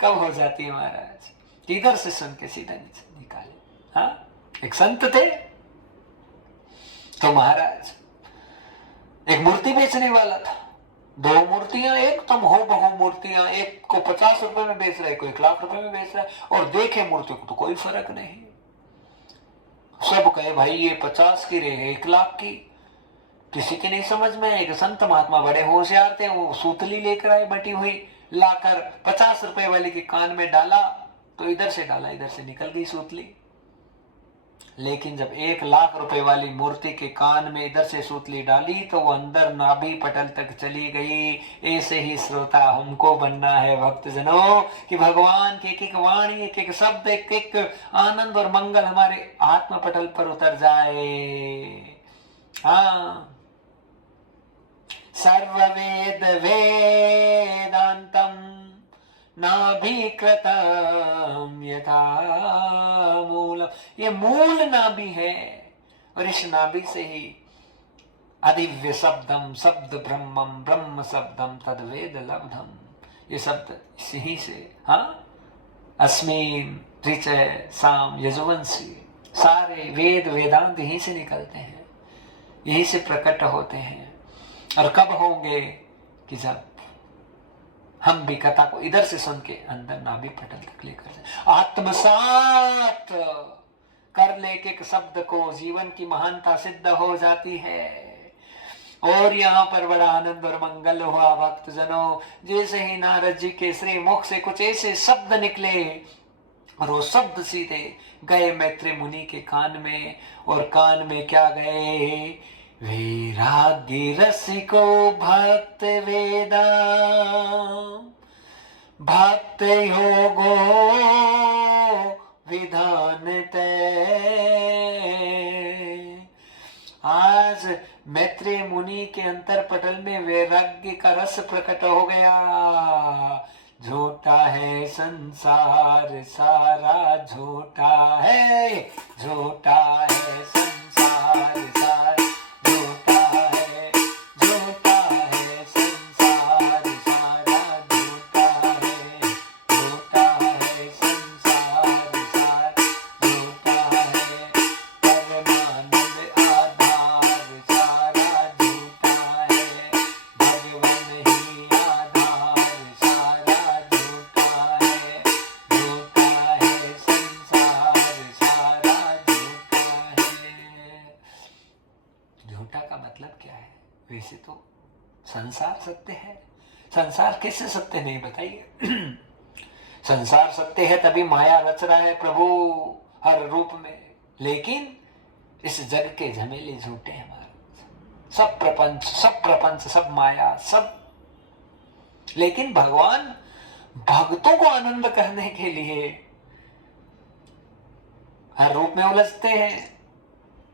कब हो जाती है महाराज? इधर से सुन के सीधा निकाले। हाँ, एक संत थे तो महाराज एक मूर्ति बेचने वाला था। दो मूर्तियां, एक तुम हो बहु मूर्तियां, एक को 50 रुपए में बेच रहा है, कोई 1 लाख रुपए में बेच रहा है। और देखे मूर्ति को तो कोई फर्क नहीं, सब कहे भाई ये 50 की रहे 1 लाख की। किसी की नहीं समझ में। एक संत महात्मा बड़े होशियार थे, वो सूतली लेकर आए बटी हुई, लाकर 50 रुपए वाले के कान में डाला तो इधर से डाला, इधर से निकल गई सूतली। लेकिन जब 1 लाख रुपए वाली मूर्ति के कान में इधर से सूतली डाली तो वो अंदर नाभि पटल तक चली गई। ऐसे ही श्रोता हमको बनना है भक्त जनों कि भगवान की एक एक वाणी, एक एक शब्द, एक एक आनंद और मंगल हमारे आत्म पटल पर उतर जाए। हाँ, सर्ववेद वेदांतम नाभिकृतम यथा मूलम, ये मूल नाभि है और इस नाभि से ही अदिव्य शब्दम शब्द ब्रह्मम ब्रह्म शब्दम तद्वेद लब्धम, ये शब्द इसी से, हाँ, अस्मिन ऋचय साम यजुवंशी, सारे वेद वेदांत यहीं से निकलते हैं, यहीं से प्रकट होते हैं। और कब होंगे? कि जब हम भी कथा को इधर से सुन के अंदर नाभि पटल तक लेकर जाए, आत्मसात कर ले एक एक शब्द को, जीवन की महानता सिद्ध हो जाती है। और यहाँ पर बड़ा आनंद और मंगल हुआ भक्तजनों। जैसे ही नारद जी के श्री मुख से कुछ ऐसे शब्द निकले और वो शब्द सीधे गए मैत्री मुनि के कान में, और कान में क्या गए? वैराग्य रसिको भक्त वेदा भक्त योगो विधानते। आज मैत्रेय मुनि के अंतर पटल में वैराग्य का रस प्रकट हो गया। झूठा है संसार सारा, झूठा है, झूठा है संसार सारा, झूठा है, झूठा है संसार सारा, झूठा है, झूठा है संसार सारा, झूठा है परमानंद आधार सारा, झूठा है भगवान ही आधार सारा, झूठा है, झूठा है संसार सारा, झूठा है। झूठा का मतलब क्या है? वैसे तो संसार सत्य है। संसार कैसे सत्य नहीं बताइए? संसार सत्य है तभी माया रच रहा है प्रभु हर रूप में, लेकिन इस जग के झमेले झूठे हैं महाराज। सब प्रपंच, सब प्रपंच, सब माया, सब। लेकिन भगवान भक्तों को आनंद करने के लिए हर रूप में उलझते हैं,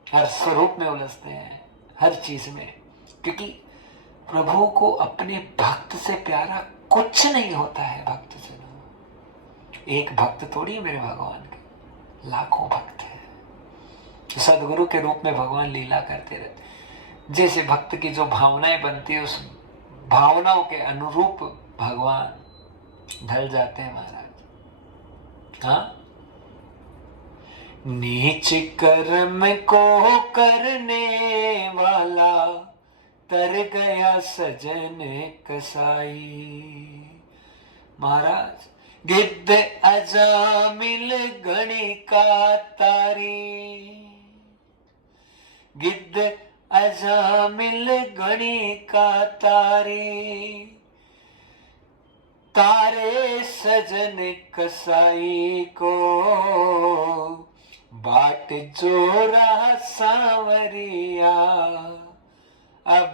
हर स्वरूप में उलझते हैं, हर चीज में। क्योंकि प्रभु को अपने भक्त से प्यारा कुछ नहीं होता है। भक्त से एक भक्त थोड़ी है मेरे भगवान के, लाखों भक्त हैं। सदगुरु के रूप में भगवान लीला करते रहते। जैसे भक्त की जो भावनाएं बनती है, उस भावनाओं के अनुरूप भगवान ढल जाते हैं महाराज। हाँ, नीच कर्म को करने वाला तर गया सजन कसाई। महाराज, गिद्ध अजामिल गणिका तारी, गिद्ध अजामिल गणिका तारी, तारे सजन कसाई को, बाट जो रहा सांवरिया, अब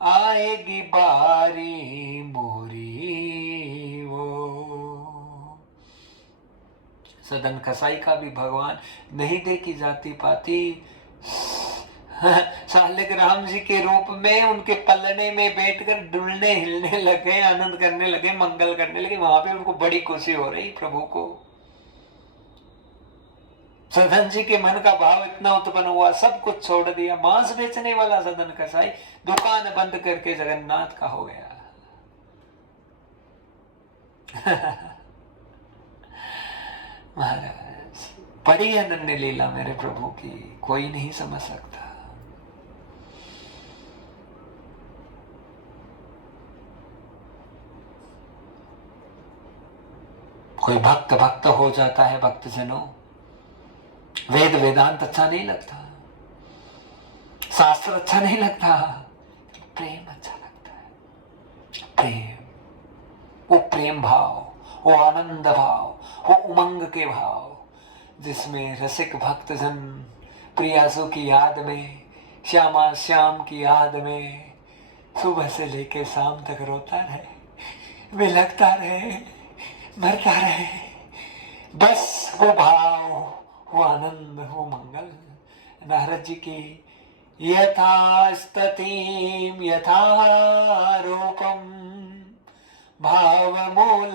आएगी बारी मोरी वो। सदन कसाई का भी भगवान नहीं देखी जाती पाती। शालिग्राम जी के रूप में उनके पलने में बैठकर डुलने हिलने लगे, आनंद करने लगे, मंगल करने लगे। वहां पे उनको बड़ी खुशी हो रही प्रभु को। सदन जी के मन का भाव इतना उत्पन्न हुआ, सब कुछ छोड़ दिया। मांस बेचने वाला सदन कसाई दुकान बंद करके जगन्नाथ का हो गया। महाराज, बड़ी अनन्य लीला मेरे प्रभु की, कोई नहीं समझ सकता। कोई भक्त भक्त हो जाता है भक्तजनों, वेद वेदांत अच्छा नहीं लगता, शास्त्र अच्छा नहीं लगता, प्रेम अच्छा लगता है। प्रेम, वो प्रेम भाव, वो आनंद भाव, वो उमंग के भाव, जिसमें रसिक भक्तजन प्रियासु की याद में, श्यामा श्याम की याद में सुबह से लेकर शाम तक रोता रहे, बिलखता रहे, मरता रहे। बस वो भाव, वो आनंद, वो मंगल। नारद जी की यथा स्ततिम यथा रूपम भाव मूल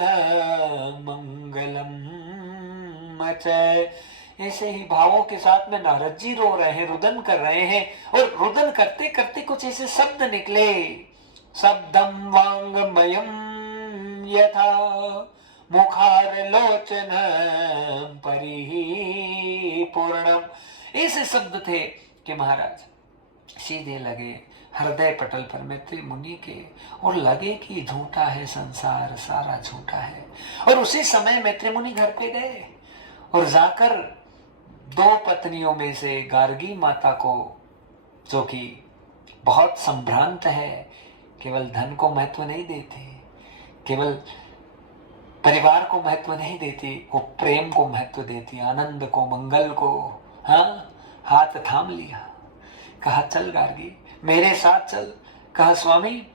मंगलम मचय। ऐसे ही भावों के साथ में नारद जी रो रहे हैं, रुदन कर रहे हैं, और रुदन करते करते कुछ ऐसे शब्द निकले। शब्दम वांगमयम यथा मुखार लोचन परिपूर्णम। ऐसे शब्द थे कि महाराज सीधे लगे हृदय पटल पर मैत्री मुनि के, और लगे कि झूठा है संसार सारा, झूठा है। और उसी समय मैत्री मुनि घर पे गए और जाकर दो पत्नियों में से गार्गी माता को, जो कि बहुत संभ्रांत है, केवल धन को महत्व नहीं देते, केवल परिवार को महत्व नहीं देती, वो प्रेम को महत्व देती, आनंद को, मंगल को। हाँ, हाथ थाम लिया, कहा चल गार्गी मेरे साथ चल। कहा स्वामी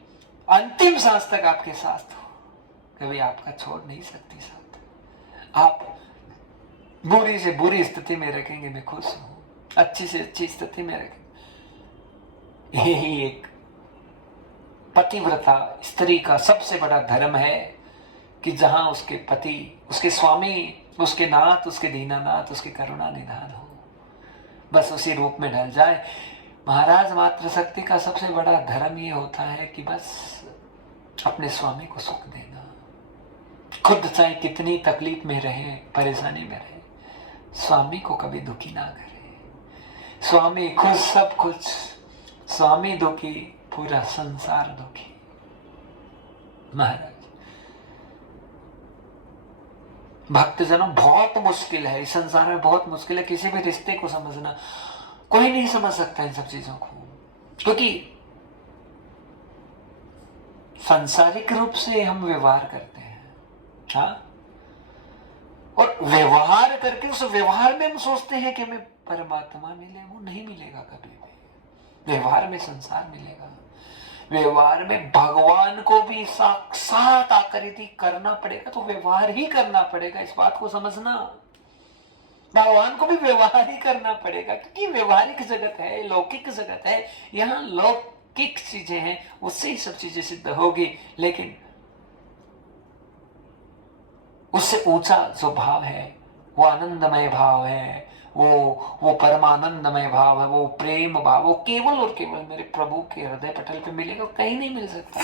अंतिम सांस तक आपके साथ हो, कभी आपका छोड़ नहीं सकती साथ। आप बुरी से बुरी स्थिति में रखेंगे मैं खुश हूं, अच्छी से अच्छी स्थिति में रखेंगे। यही एक पतिव्रता स्त्री का सबसे बड़ा धर्म है कि जहां उसके पति, उसके स्वामी, उसके नाथ, उसके दीनानाथ, उसके करुणा निधान हो, बस उसी रूप में ढल जाए। महाराज मातृशक्ति का सबसे बड़ा धर्म ये होता है कि बस अपने स्वामी को सुख देना, खुद चाहे कितनी तकलीफ में रहे, परेशानी में रहे, स्वामी को कभी दुखी ना करे। स्वामी खुश सब कुछ, स्वामी दुखी पूरा संसार दुखी। महाराज भक्तजनों बहुत मुश्किल है, इस संसार में बहुत मुश्किल है किसी भी रिश्ते को समझना। कोई नहीं समझ सकता इन सब चीजों को, क्योंकि सांसारिक रूप से हम व्यवहार करते हैं। हाँ, और व्यवहार करके उस व्यवहार में हम सोचते हैं कि हमें परमात्मा मिले, वो नहीं मिलेगा कभी भी। व्यवहार में संसार मिलेगा, व्यवहार में भगवान को भी साक्षात आकर यदि करना पड़ेगा तो व्यवहार ही करना पड़ेगा। इस बात को समझना, भगवान को भी व्यवहार ही करना पड़ेगा, क्योंकि व्यवहारिक जगत है, लौकिक जगत है। यहाँ लौकिक चीजें हैं, उससे ही सब चीजें सिद्ध होगी, लेकिन उससे ऊंचा जो भाव है वो आनंदमय भाव है, वो परमानंदमय भाव है, वो प्रेम भाव, वो केवल और केवल मेरे प्रभु के हृदय पटल पे मिलेगा, कहीं नहीं मिल सकता।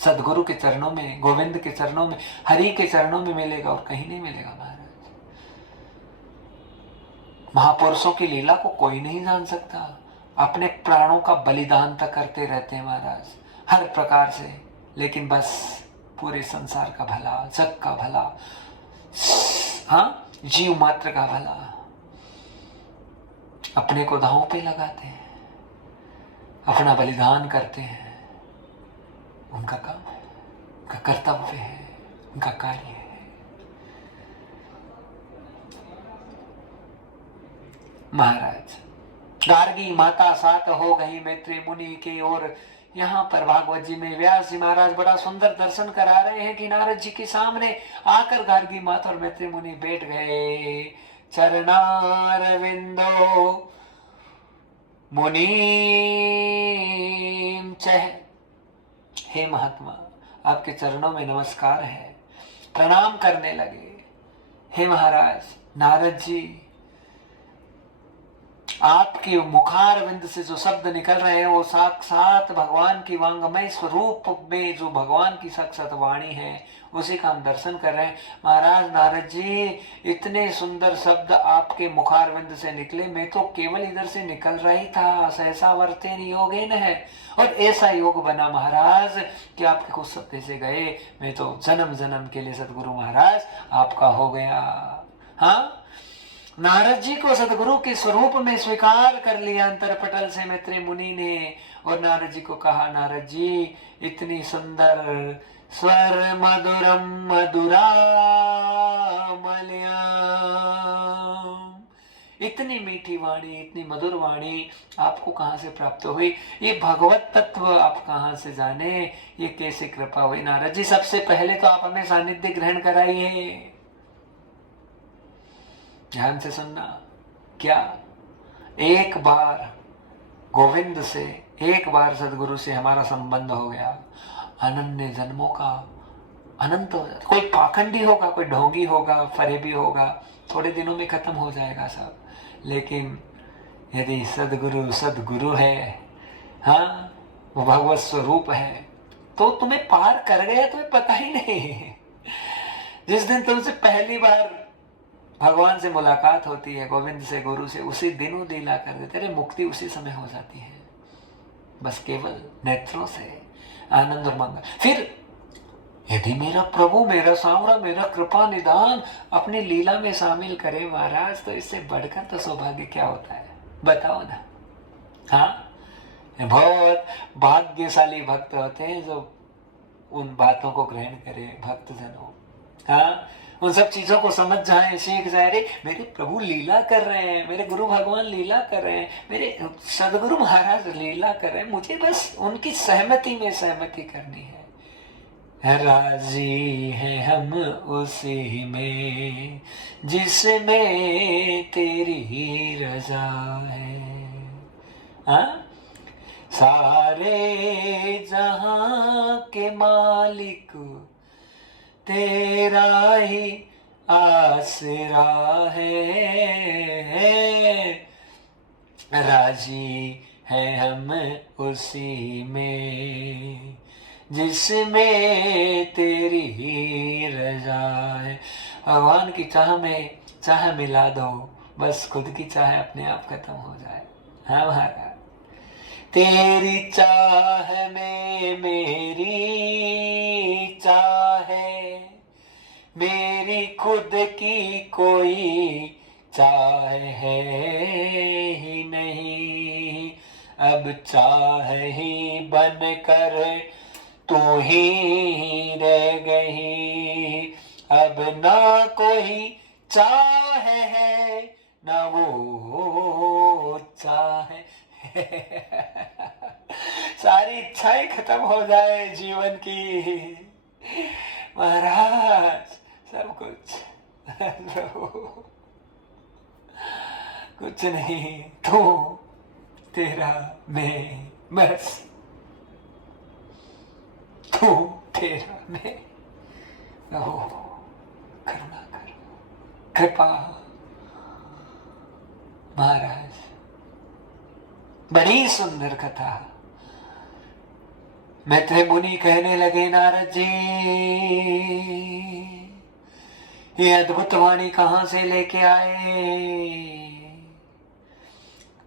सदगुरु के चरणों में, गोविंद के चरणों में, हरि के चरणों में मिलेगा और कहीं नहीं मिलेगा। महाराज महापुरुषों की लीला को कोई नहीं जान सकता, अपने प्राणों का बलिदान तक करते रहते हैं महाराज हर प्रकार से, लेकिन बस पूरे संसार का भला, जग का भला, हाँ जीव मात्र का भला अपने को दांव पे लगाते हैं, अपना बलिदान करते हैं। उनका काम है, उनका कर्तव्य है, उनका कार्य है। महाराज गार्गी माता सात हो गई मैत्री मुनि के, और यहाँ पर भागवत जी में व्यास जी महाराज बड़ा सुंदर दर्शन करा रहे हैं कि नारद जी के सामने आकर गार्गी माता और मैत्री मुनि बैठ गए। चरणारविंदो मुनि चह, हे महात्मा आपके चरणों में नमस्कार है, प्रणाम करने लगे। हे महाराज नारद जी, आपके मुखारविंद से जो शब्द निकल रहे हैं वो साक्षात भगवान की वांगमय स्वरूप में जो भगवान की साक्षात वाणी है उसी का हम दर्शन कर रहे हैं। महाराज नारद जी, इतने सुंदर शब्द आपके मुखारविंद से निकले, मैं तो केवल इधर से निकल रही था। सहसा वर्तेन योगेन है, और ऐसा योग बना महाराज कि आपके कुछ शब्द ऐसे गए, मैं तो जन्म जन्म के लिए सदगुरु महाराज आपका हो गया। हाँ, नारद जी को सदगुरु के स्वरूप में स्वीकार कर लिया अंतरपटल से मैत्री मुनि ने, और नारद जी को कहा, नारद जी इतनी सुंदर स्वर मधुरम मधुरामलयाम, इतनी मीठी वाणी, इतनी मधुर वाणी आपको कहां से प्राप्त हुई? ये भगवत तत्व आप कहां से जाने? ये कैसे कृपा हुई? नारद जी सबसे पहले तो आप हमें सानिध्य ग्रहण कराइए। ध्यान से सुनना, क्या एक बार गोविंद से, एक बार सदगुरु से हमारा संबंध हो गया, अनन्य जन्मों का अनंत हो जाता। कोई पाखंडी होगा, कोई ढोंगी होगा, फरेबी होगा, थोड़े दिनों में खत्म हो जाएगा सब, लेकिन यदि सदगुरु सदगुरु है, हाँ वो भगवत स्वरूप है, तो तुम्हें पार कर गया तुम्हें पता ही नहीं। जिस दिन तुमसे पहली बार भगवान से मुलाकात होती है, गोविंद से, गुरु से, उसी दिन वो लीला कर देते, अरे मुक्ति उसी समय हो जाती है, बस केवल नेत्रों से आनंद और मंगल। फिर यदि मेरा प्रभु, मेरा सांवरा, मेरा कृपा निदान अपनी लीला में शामिल करे महाराज, तो इससे बढ़कर तो सौभाग्य क्या होता है? बताओ ना, हाँ, बहुत भाग्यशाली भक्त होते हैं जो उन बातों को ग्रहण करे, भक्तजन हो। हाँ, उन सब चीजों को समझ जाए, सीख जाए, अरे मेरे प्रभु लीला कर रहे हैं, मेरे गुरु भगवान लीला कर रहे हैं, मेरे सदगुरु महाराज लीला कर रहे हैं, मुझे बस उनकी सहमति में सहमति करनी है। राजी हैं हम उसी में जिसमें तेरी रजा है। हाँ, सारे जहां के मालिक तेरा ही आसरा है, राजी है हम उसी में जिसमें तेरी ही रजा है। भगवान की चाह में चाह मिला दो, बस खुद की चाह अपने आप खत्म हो जाए। हाँ महाराज, तेरी चाह में मेरी चाह है, मेरी खुद की कोई चाह है ही नहीं, अब चाह ही बन कर तू ही रह गई, अब ना कोई चाह है ना वो चाह है। सारी इच्छाएं खत्म हो जाए जीवन की, महाराज सब कुछ कुछ नहीं, तू तेरा मैं, बस तू तेरा मैं। ओ करुणा कर, कृपा। महाराज बड़ी सुंदर कथा। मैत्रेय मुनि कहने लगे, नारद जी ये अद्भुत वाणी कहां से लेके आए?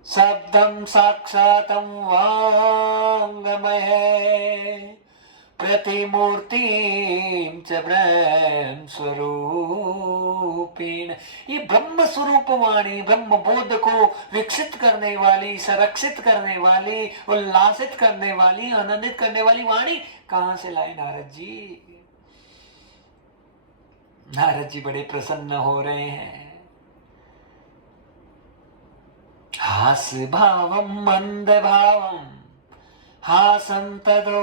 शब्दम साक्षातम वांगमय प्रतिमूर्ति च ब्रह्म स्वरूपेण। ये ब्रह्म स्वरूप वाणी, ब्रह्म बोध को विकसित करने वाली, संरक्षित करने वाली, उल्लासित करने वाली, आनंदित करने वाली वाणी कहां से लाए नारद जी? नारद जी बड़े प्रसन्न हो रहे हैं। हास भावम मंद भावम हासम तदो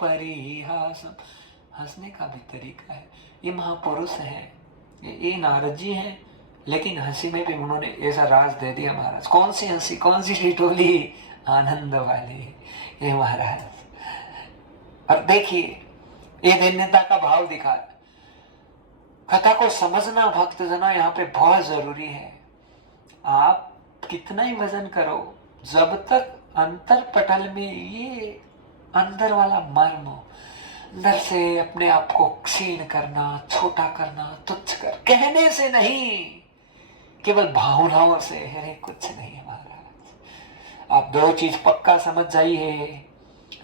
परिहासम। हंसने का भी तरीका है। ये महापुरुष हैं, ये नारद जी हैं, लेकिन हंसी में भी उन्होंने ऐसा राज दे दिया महाराज। कौन सी हंसी, कौन सी ठिठोली? आनंद वाली ये महाराज। अब देखिए ये दैन्यता का भाव दिखा। कथा को समझना भक्तजना यहाँ पे बहुत जरूरी है। आप कितना ही वजन करो, जब तक अंतर पटल में ये अंदर वाला मर्म, अंदर से अपने आप को क्षीण करना, छोटा करना, तुच्छ कर कहने से नहीं, केवल भावनाओं से, अरे कुछ नहीं महाराज। आप दो चीज पक्का समझ जाइए,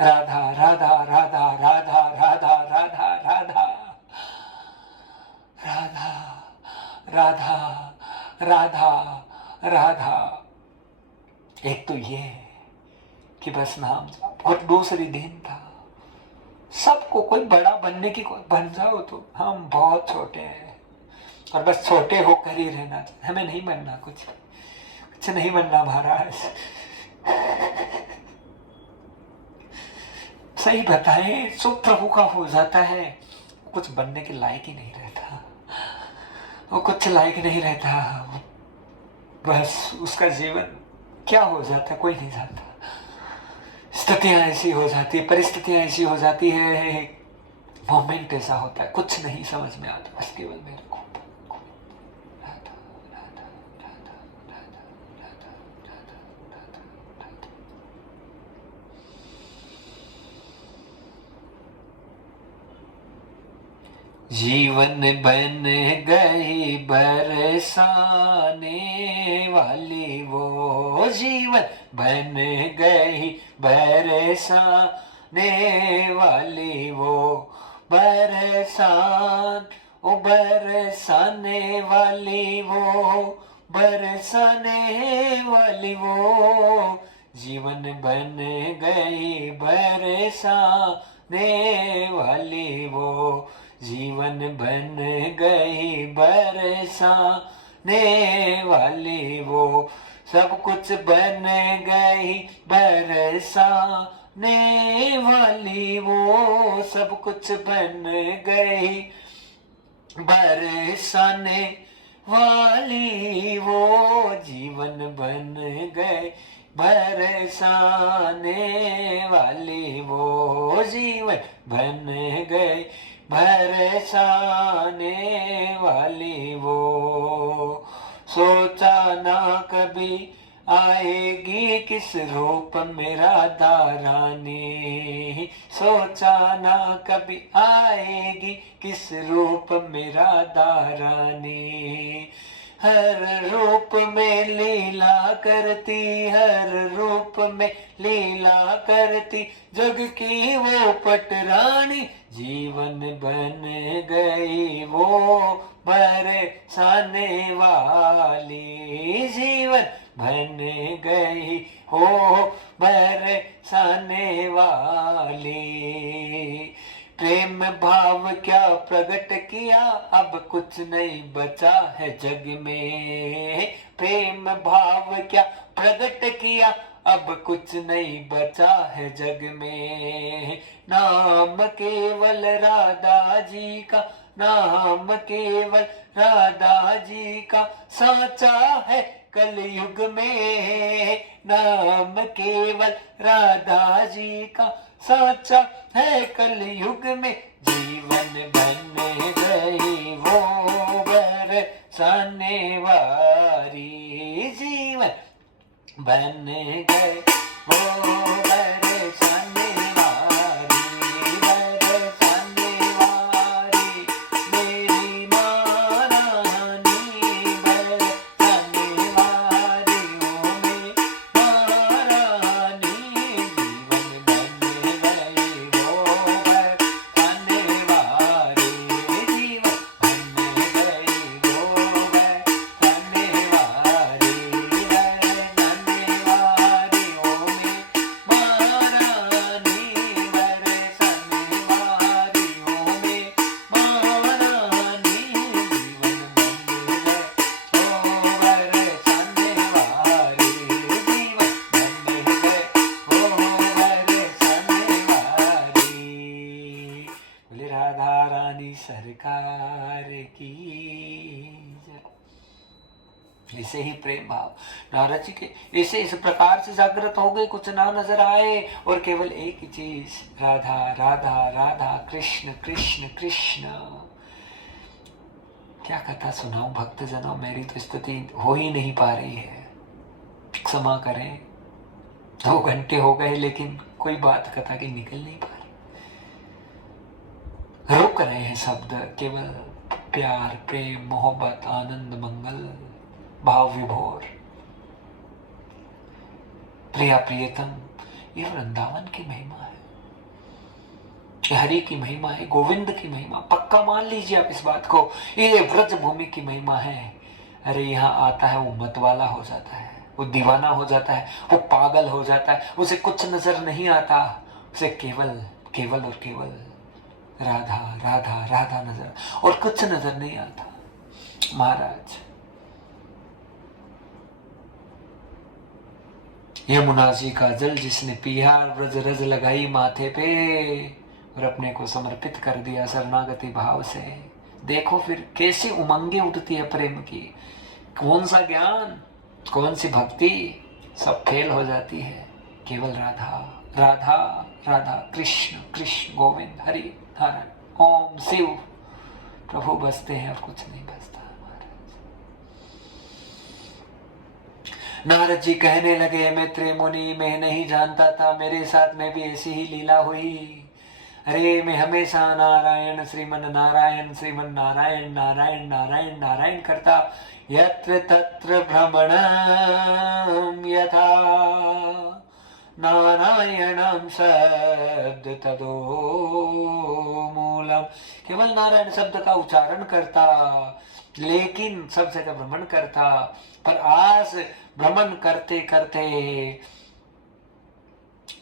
राधा राधा राधा राधा राधा राधा राधा राधा राधा राधा राधा। एक तो ये कि बस नाम जाप, और दूसरी दीनता। सबको कोई बड़ा बनने की, बन जाओ तो हम बहुत छोटे हैं और बस छोटे होकर ही रहना चाहिए। हमें नहीं बनना, कुछ नहीं बनना महाराज। सही बताएं, जो प्रभु का हो जाता है कुछ बनने के लायक ही नहीं रहता, वो कुछ लायक नहीं रहता। बस उसका जीवन क्या हो जाता है कोई नहीं जानता। स्थितियां ऐसी हो जाती है, परिस्थितियां ऐसी हो जाती है, मोमेंट ऐसा होता है, कुछ नहीं समझ में आता, बस केवल मेरे को राधा राधा राधा राधा राधा राधा राधा राधा। जीवन बन गई बरसाने वाली वो, जीवन बन गई बरसाने वाली वो, बरसान ओ बरसाने वाली वो, बरसाने वाली वो जीवन बन गई बरसाने वाली वो जीवन बन गई बरसाने वाली वो सब कुछ बन गई बरसाने वाली वो सब कुछ बन गई बरसाने वाली वो जीवन बन गए बरसाने वाली वो जीवन बन गए बरसाने वाली वो सोचा ना कभी आएगी किस रूप में राधा रानी सोचा ना कभी आएगी किस रूप में राधा रानी हर रूप में लीला करती हर रूप में लीला करती जग की वो पटरानी जीवन बन गई वो बरसाने वाली जीवन बन गई हो बरसाने वाली प्रेम भाव क्या प्रकट किया अब कुछ नहीं बचा है जग में प्रेम भाव क्या प्रकट किया अब कुछ नहीं बचा है जग में नाम केवल राधा जी का नाम केवल राधा जी का साचा है कलयुग में नाम केवल राधा जी का साचा है कलयुग में जीवन बन गई वो बरसाने वाली जीवन बन गए वो बरसाने वाली मेरी माँ रानी बरसाने वाली ओ मेरी माँ रानी जीवन बन गई वो बरसाने वाली जीवन बन गई वो बरसाने वाली राधा रानी सरकार की जय। ऐसे ही प्रेम भाव नारद जी के ऐसे इस प्रकार से जागृत हो गए कुछ ना नजर आए और केवल एक ही चीज राधा राधा राधा कृष्ण कृष्ण कृष्ण। क्या कथा सुनाऊं भक्तजनों मेरी तो स्थिति हो ही नहीं पा रही है क्षमा करें 2 घंटे हो गए लेकिन कोई बात कथा की निकल नहीं पा रही रोक रहे हैं शब्द केवल प्यार प्रेम मोहब्बत आनंद मंगल भाव विभोर प्रिया प्रियतम ये वृंदावन की महिमा है ये हरि की महिमा है गोविंद की महिमा पक्का मान लीजिए आप इस बात को ये व्रज भूमि की महिमा है। अरे यहाँ आता है वो मतवाला हो जाता है वो दीवाना हो जाता है वो पागल हो जाता है उसे कुछ नजर नहीं आता उसे केवल केवल और केवल राधा राधा राधा नजर और कुछ नजर नहीं आता। महाराज यमुना जी का जल जिसने पिया व्रज रज लगाई माथे पे और अपने को समर्पित कर दिया शरणागति भाव से देखो फिर कैसी उमंगे उठती है प्रेम की कौन सा ज्ञान कौन सी भक्ति सब फेल हो जाती है केवल राधा राधा राधा कृष्ण कृष्ण गोविंद हरि नारायण ओम शिव प्रभु बसते हैं और कुछ नहीं बसता। नारद जी कहने लगे मैत्रेय मुनि मैं नहीं जानता था मेरे साथ में भी ऐसी ही लीला हुई। अरे मैं हमेशा नारायण श्रीमन नारायण श्रीमन नारायण नारायण नारायण नारायण करता यत्र तत्र भ्रमणं यथा नारायणं शब्द तदो मूलम। केवल नारायण शब्द का उच्चारण करता, लेकिन सब जगह भ्रमण करता। पर आज भ्रमण करते करते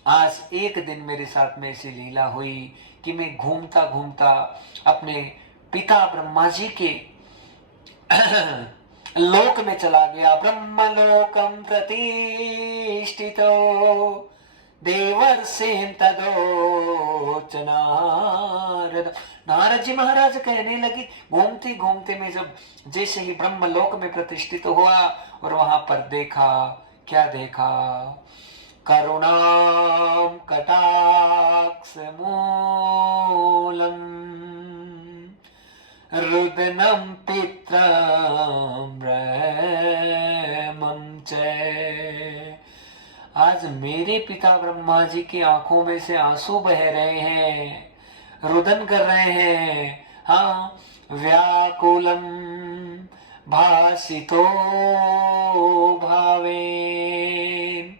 आज एक दिन मेरे साथ में ऐसी लीला हुई कि मैं घूमता घूमता अपने पिता ब्रह्मा जी के लोक में चला गया। ब्रह्मलोकम प्रतिष्ठितो देवर्षिं तदोच नारद। नारद जी महाराज कहने लगे, घूमते घूमते में जब जैसे ही ब्रह्मलोक में प्रतिष्ठित हुआ और वहां पर देखा, क्या देखा? करुणाम कटाक्ष मूलम रुदनम पित्रम प्रेमं च। आज मेरे पिता ब्रह्मा जी की आंखों में से आंसू बह रहे हैं, रुदन कर रहे हैं। हाँ, व्याकुलम भासितो भावेन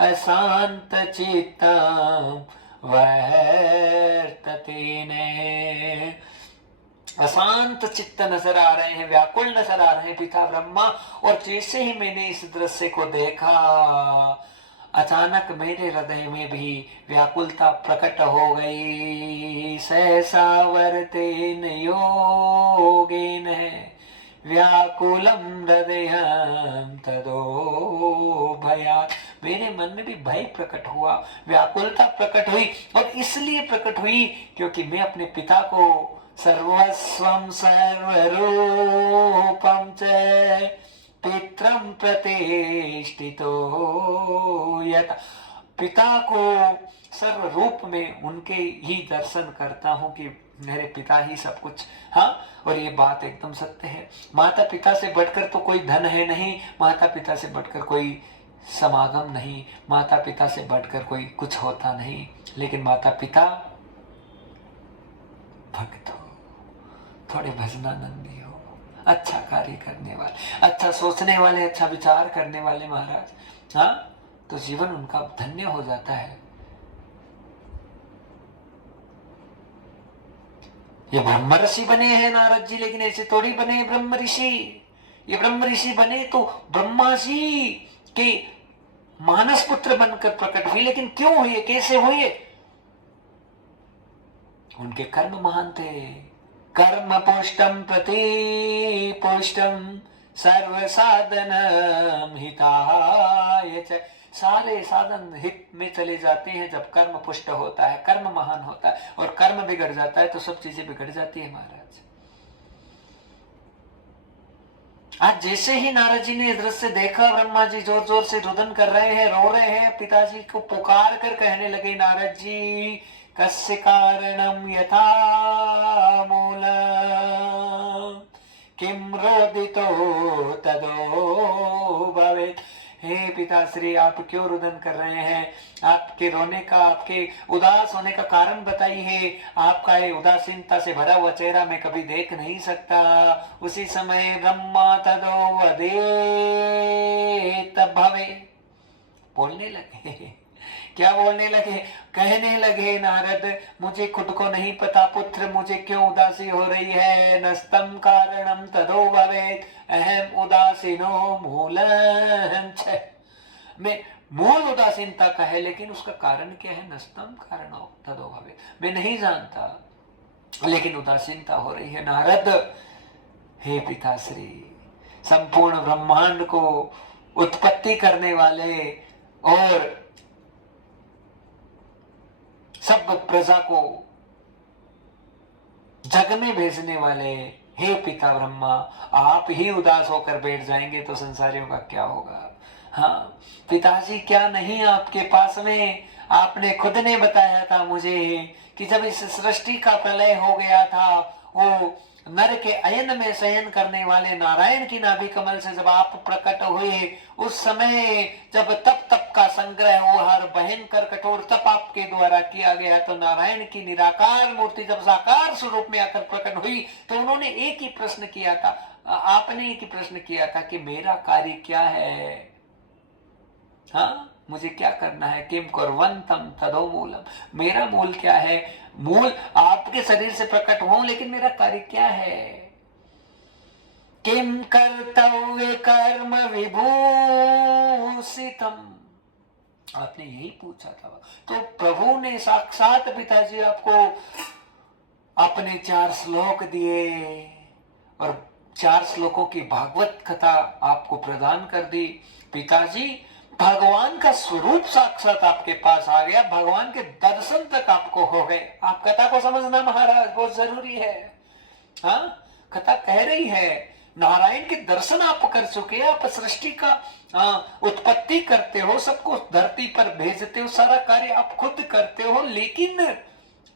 अशांत चित्तम वर्तते। अशांत चित्त नजर आ रहे हैं, व्याकुल नजर आ रहे हैं पिता ब्रह्मा। और जैसे ही मैंने इस दृश्य को देखा, अचानक मेरे हृदय में भी व्याकुलता प्रकट हो गई। सहसा वर्तेन योगेन व्याकुलम हृदयं तदो भयात्। मेरे मन में भी भय प्रकट हुआ, व्याकुलता प्रकट हुई। और इसलिए प्रकट हुई क्योंकि मैं अपने पिता को सर्वस्वं सर्वरूपं च पित्रं प्रतिष्ठितो यत्। पिता को सर्व रूप में उनके ही दर्शन करता हूं कि मेरे पिता ही सब कुछ। हाँ, और ये बात एकदम सत्य है। माता पिता से बढ़कर तो कोई धन है नहीं, माता पिता से बढ़कर कोई समागम नहीं, माता पिता से बढ़कर कोई कुछ होता नहीं। लेकिन माता पिता भक्त हो, थोड़े भजनानंदी हो, अच्छा कार्य करने वाले, अच्छा सोचने वाले, अच्छा विचार करने वाले महाराज, हाँ, तो जीवन उनका धन्य हो जाता है। ये ब्रह्म ऋषि बने हैं नारद जी, लेकिन ऐसे थोड़ी बने ब्रह्म ऋषि। ये ब्रह्म ऋषि बने तो ब्रह्मा जी के मानस पुत्र बनकर प्रकट हुए। लेकिन क्यों हुए, कैसे हुए? उनके कर्म महान थे। कर्म पुष्टम प्रति पुष्टम सर्व साधन हिताय च। सारे साधन हित में चले जाते हैं जब कर्म पुष्ट होता है, कर्म महान होता है। और कर्म बिगड़ जाता है तो सब चीजें बिगड़ जाती है महाराज। आज जैसे ही नारद जी ने दृश्य देखा, ब्रह्मा जी जोर जोर से रुदन कर रहे हैं, रो रहे हैं, पिताजी को पुकार कर कहने लगे, नारद जी कस्य कारणम यथा मूल किम रोदितो तदो भवेत्। हे पिताश्री, आप क्यों रुदन कर रहे हैं? आपके रोने का, आपके उदास होने का कारण बताइए। आपका ये उदासीनता से भरा हुआ चेहरा मैं कभी देख नहीं सकता। उसी समय ब्रह्मा तदो वदेत भवे बोलने लगे। क्या बोलने लगे? कहने लगे, नारद मुझे खुद को नहीं पता पुत्र, मुझे क्यों उदासी हो रही है। नस्तम कारणम तदो भवेत् अहम उदासीनो मूलम् च। मैं मूल उदासीनता का है, लेकिन उसका कारण क्या है? नस्तम कारणो तदो भवेत्, मैं नहीं जानता, लेकिन उदासीनता हो रही है। नारद, हे पिताश्री, संपूर्ण ब्रह्मांड को उत्पत्ति करने वाले और सब प्रजा को जग में भेजने वाले, हे पिता ब्रह्मा, आप ही उदास होकर बैठ जाएंगे तो संसारियों का क्या होगा? हाँ पिताजी, क्या नहीं आपके पास में? आपने खुद ने बताया था मुझे कि जब इस सृष्टि का प्रलय हो गया था, वो नर के अयन में शयन करने वाले नारायण की नाभि कमल से जब आप प्रकट हुए, उस समय जब तप का संग्रह हुआ, हर भयंकर कठोर तप आपके द्वारा किया गया, तो नारायण की निराकार मूर्ति जब साकार स्वरूप में आकर प्रकट हुई, तो उन्होंने एक ही प्रश्न किया था, आपने एक ही प्रश्न किया था कि मेरा कार्य क्या है? हाँ, मुझे क्या करना है? किम कुर्वन्तम तदो मूलम, मेरा मूल क्या है? मूल आपके शरीर से प्रकट हुआ, लेकिन मेरा कार्य क्या है? किम कर्तव्य कर्म विभूषितम, आपने यही पूछा था। तो प्रभु ने साक्षात पिताजी आपको अपने 4 श्लोक दिए और 4 श्लोकों की भागवत कथा आपको प्रदान कर दी। पिताजी भगवान का स्वरूप साक्षात आपके पास आ गया, भगवान के दर्शन तक आपको हो गए। आप कथा को समझना महाराज, बहुत जरूरी है। हाँ, कथा कह रही है नारायण के दर्शन आप कर चुके हैं, आप सृष्टि का उत्पत्ति करते हो, सबको धरती पर भेजते हो, सारा कार्य आप खुद करते हो, लेकिन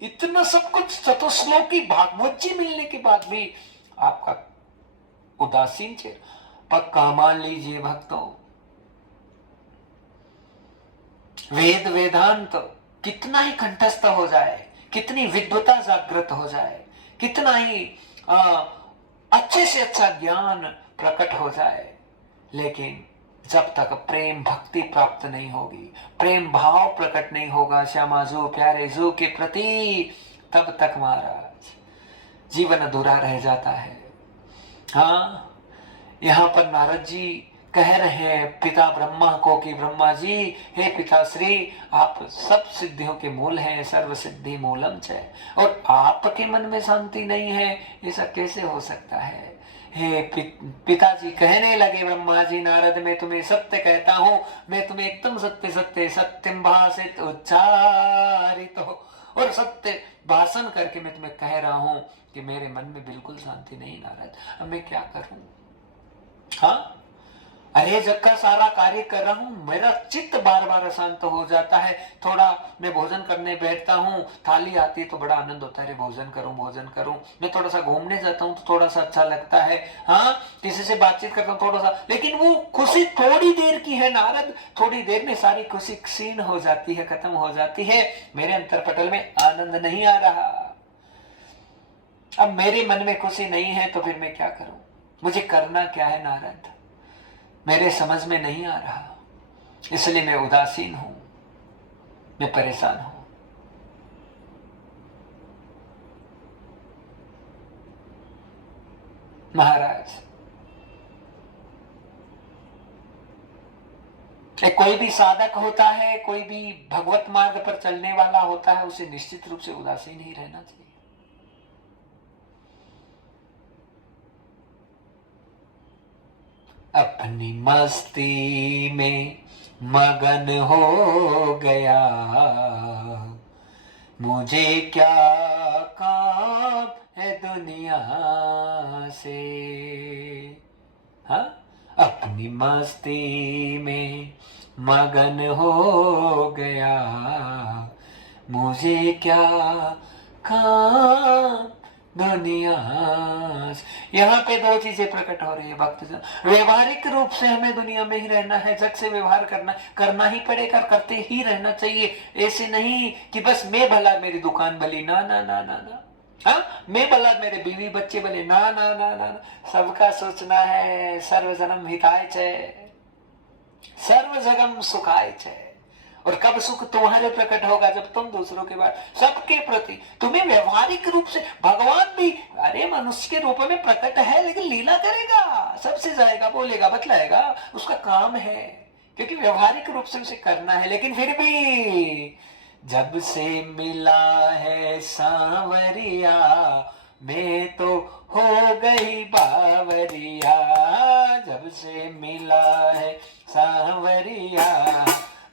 इतना सब कुछ चतुश्लोकी भागवत जी मिलने के बाद भी आपका उदासीन चेहरा। पक्का मान लीजिए भक्तों, वेद वेदांत कितना ही कंठस्थ हो जाए, कितनी विद्वता जागृत हो जाए, कितना ही अच्छे से अच्छा ज्ञान प्रकट हो जाए, लेकिन जब तक प्रेम भक्ति प्राप्त नहीं होगी, प्रेम भाव प्रकट नहीं होगा श्यामा जो प्यारे जो के प्रति, तब तक महाराज जीवन अधूरा रह जाता है। हाँ, यहाँ पर नारद जी कह रहे हैं पिता ब्रह्मा को कि ब्रह्मा जी, हे पिताश्री, आप सब सिद्धियों के मूल हैं, सर्व सिद्धि मूलम च, और आपके मन में शांति नहीं है, ऐसा कैसे हो सकता है? हे पिताजी कहने लगे ब्रह्मा जी, नारद मैं तुम्हें सत्य कहता हूं, मैं तुम्हें एकदम सत्य सत्य सत्यम भाषित उच्चारित हो, और सत्य भाषण करके मैं तुम्हें कह रहा हूं कि मेरे मन में बिल्कुल शांति नहीं नारद, अब मैं क्या करूं? हाँ, अरे जग का सारा कार्य कर रहा हूं, मेरा चित्त बार बार अशांत हो जाता है। थोड़ा मैं भोजन करने बैठता हूं, थाली आती है तो बड़ा आनंद होता है, भोजन करूं भोजन करूं। मैं थोड़ा सा घूमने जाता हूं तो थोड़ा सा अच्छा लगता है, हाँ, किसी से बातचीत करता हूं थोड़ा सा, लेकिन वो खुशी थोड़ी देर की है नारद, थोड़ी देर में सारी खुशी क्षीण हो जाती है, खत्म हो जाती है, मेरे अंतरपटल में आनंद नहीं आ रहा। अब मेरे मन में खुशी नहीं है तो फिर मैं क्या करूं? मुझे करना क्या है नारद? मेरे समझ में नहीं आ रहा, इसलिए मैं उदासीन हूं, मैं परेशान हूं। महाराज, कोई भी साधक होता है, कोई भी भगवत मार्ग पर चलने वाला होता है, उसे निश्चित रूप से उदासीन ही रहना चाहिए। अपनी मस्ती में मगन हो गया, मुझे क्या काम है दुनिया से। हाँ, अपनी मस्ती में मगन हो गया, मुझे क्या काम दुनिया। यहाँ पे 2 चीजें प्रकट हो रही है भक्तजन। व्यवहारिक रूप से हमें दुनिया में ही रहना है, जग से व्यवहार करना ही पड़ेगा, करते ही रहना चाहिए। ऐसे नहीं कि बस मैं भला मेरी दुकान भली, ना ना ना ना ना, हाँ, मैं भला मेरे बीवी बच्चे भले, ना ना ना ना, सबका सोचना है सर्व जन्म हिताय च, सर्व जगम सुखाय च। और कब सुख तुम्हारे प्रकट होगा? जब तुम दूसरों के बाद सबके प्रति, तुम्हें व्यवहारिक रूप से, भगवान भी अरे मनुष्य के रूप में प्रकट है, लेकिन लीला करेगा, सबसे जाएगा, बोलेगा, बतलाएगा, उसका काम है, क्योंकि व्यवहारिक रूप से उसे करना है। लेकिन फिर भी जब से मिला है सांवरिया, मैं तो हो गई बावरिया, जब से मिला है सांवरिया,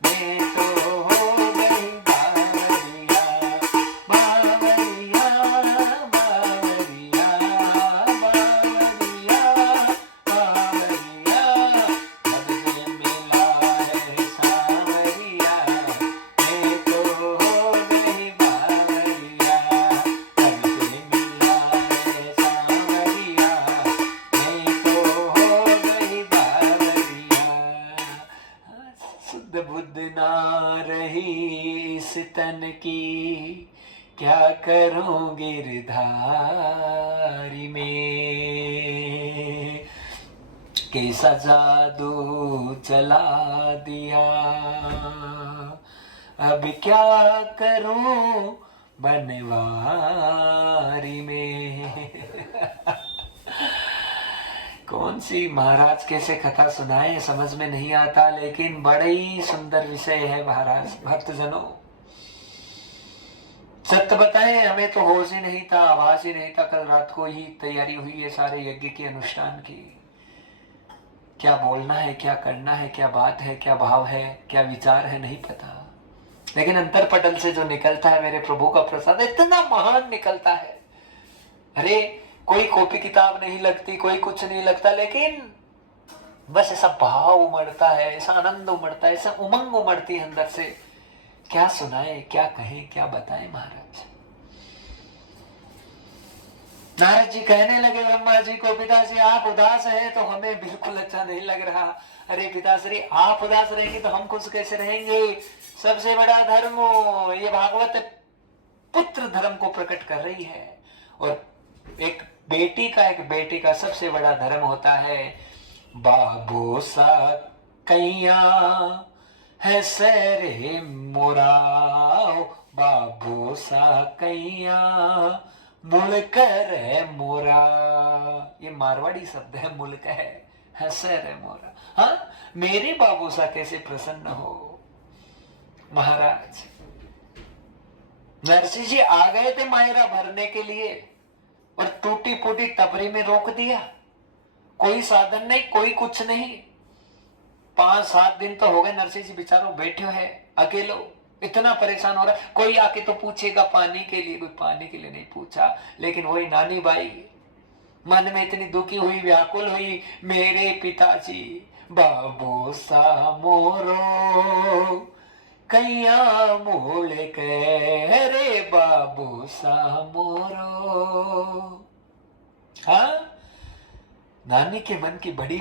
मैं तो हो गई बावरिया, बावरिया, बावरिया, बावरिया, बावरिया, जब से मिला है सांवरिया, मैं तो हो गई बावरिया, जब से मिला है सांवरिया, मैं तो हो गई बावरिया। शुद्ध बुद्ध ना रही इस तन की, क्या करूं गिरधारी में। कैसा जादू चला दिया, अब क्या करूं बनवारी में। कौन सी महाराज कैसे कथा सुनाए समझ में नहीं आता, लेकिन बड़ा ही सुंदर विषय है महाराज। भक्तजनों, सत्य बताएं, हमें तो होश ही नहीं था, आभास ही नहीं था। कल रात को ही तैयारी हुई है सारे यज्ञ के अनुष्ठान की। क्या बोलना है, क्या करना है, क्या बात है, क्या भाव है, क्या विचार है, नहीं पता। लेकिन अंतर पटल से जो निकलता है मेरे प्रभु का प्रसाद इतना महान निकलता है। अरे कोई कॉपी किताब नहीं लगती, कोई कुछ नहीं लगता, लेकिन बस ऐसा भाव उमड़ता है, ऐसा आनंद उमड़ता है, ऐसा उमंग उमड़ती है अंदर से। क्या सुनाए, क्या कहें, क्या बताएं महाराज। नारद जी कहने लगे ब्रह्मा जी को, पिताश्री आप उदास हैं तो हमें बिल्कुल अच्छा नहीं लग रहा। अरे पिताश्री आप उदास रहेंगे तो हम खुश कैसे रहेंगे। सबसे बड़ा धर्म ये भागवत पुत्र धर्म को प्रकट कर रही है, और एक बेटी का एक बेटे का सबसे बड़ा धर्म होता है बाबो सा कैया है सरे मोराओ, बाबो सा कैया मुलकर है मोरा। ये मारवाड़ी शब्द है, मुल्क है सर है मोरा। हाँ, मेरे बाबू सा कैसे प्रसन्न हो। महाराज नरसिंह जी आ गए थे मायरा भरने के लिए, और टूटी फूटी टपरी में रोक दिया। कोई साधन नहीं, कोई कुछ नहीं। 5-7 दिन तो हो गए नरसिंह जी बेचारों बैठे हैं अकेलो, इतना परेशान हो रहा है। कोई आके तो पूछेगा पानी के लिए, कोई पानी के लिए नहीं पूछा। लेकिन वही नानी बाई मन में इतनी दुखी हुई, व्याकुल हुई, मेरे पिताजी बाबू सा मोरो कैया मूल के रे बाबू सा मोरो। हाँ, नानी के मन की बड़ी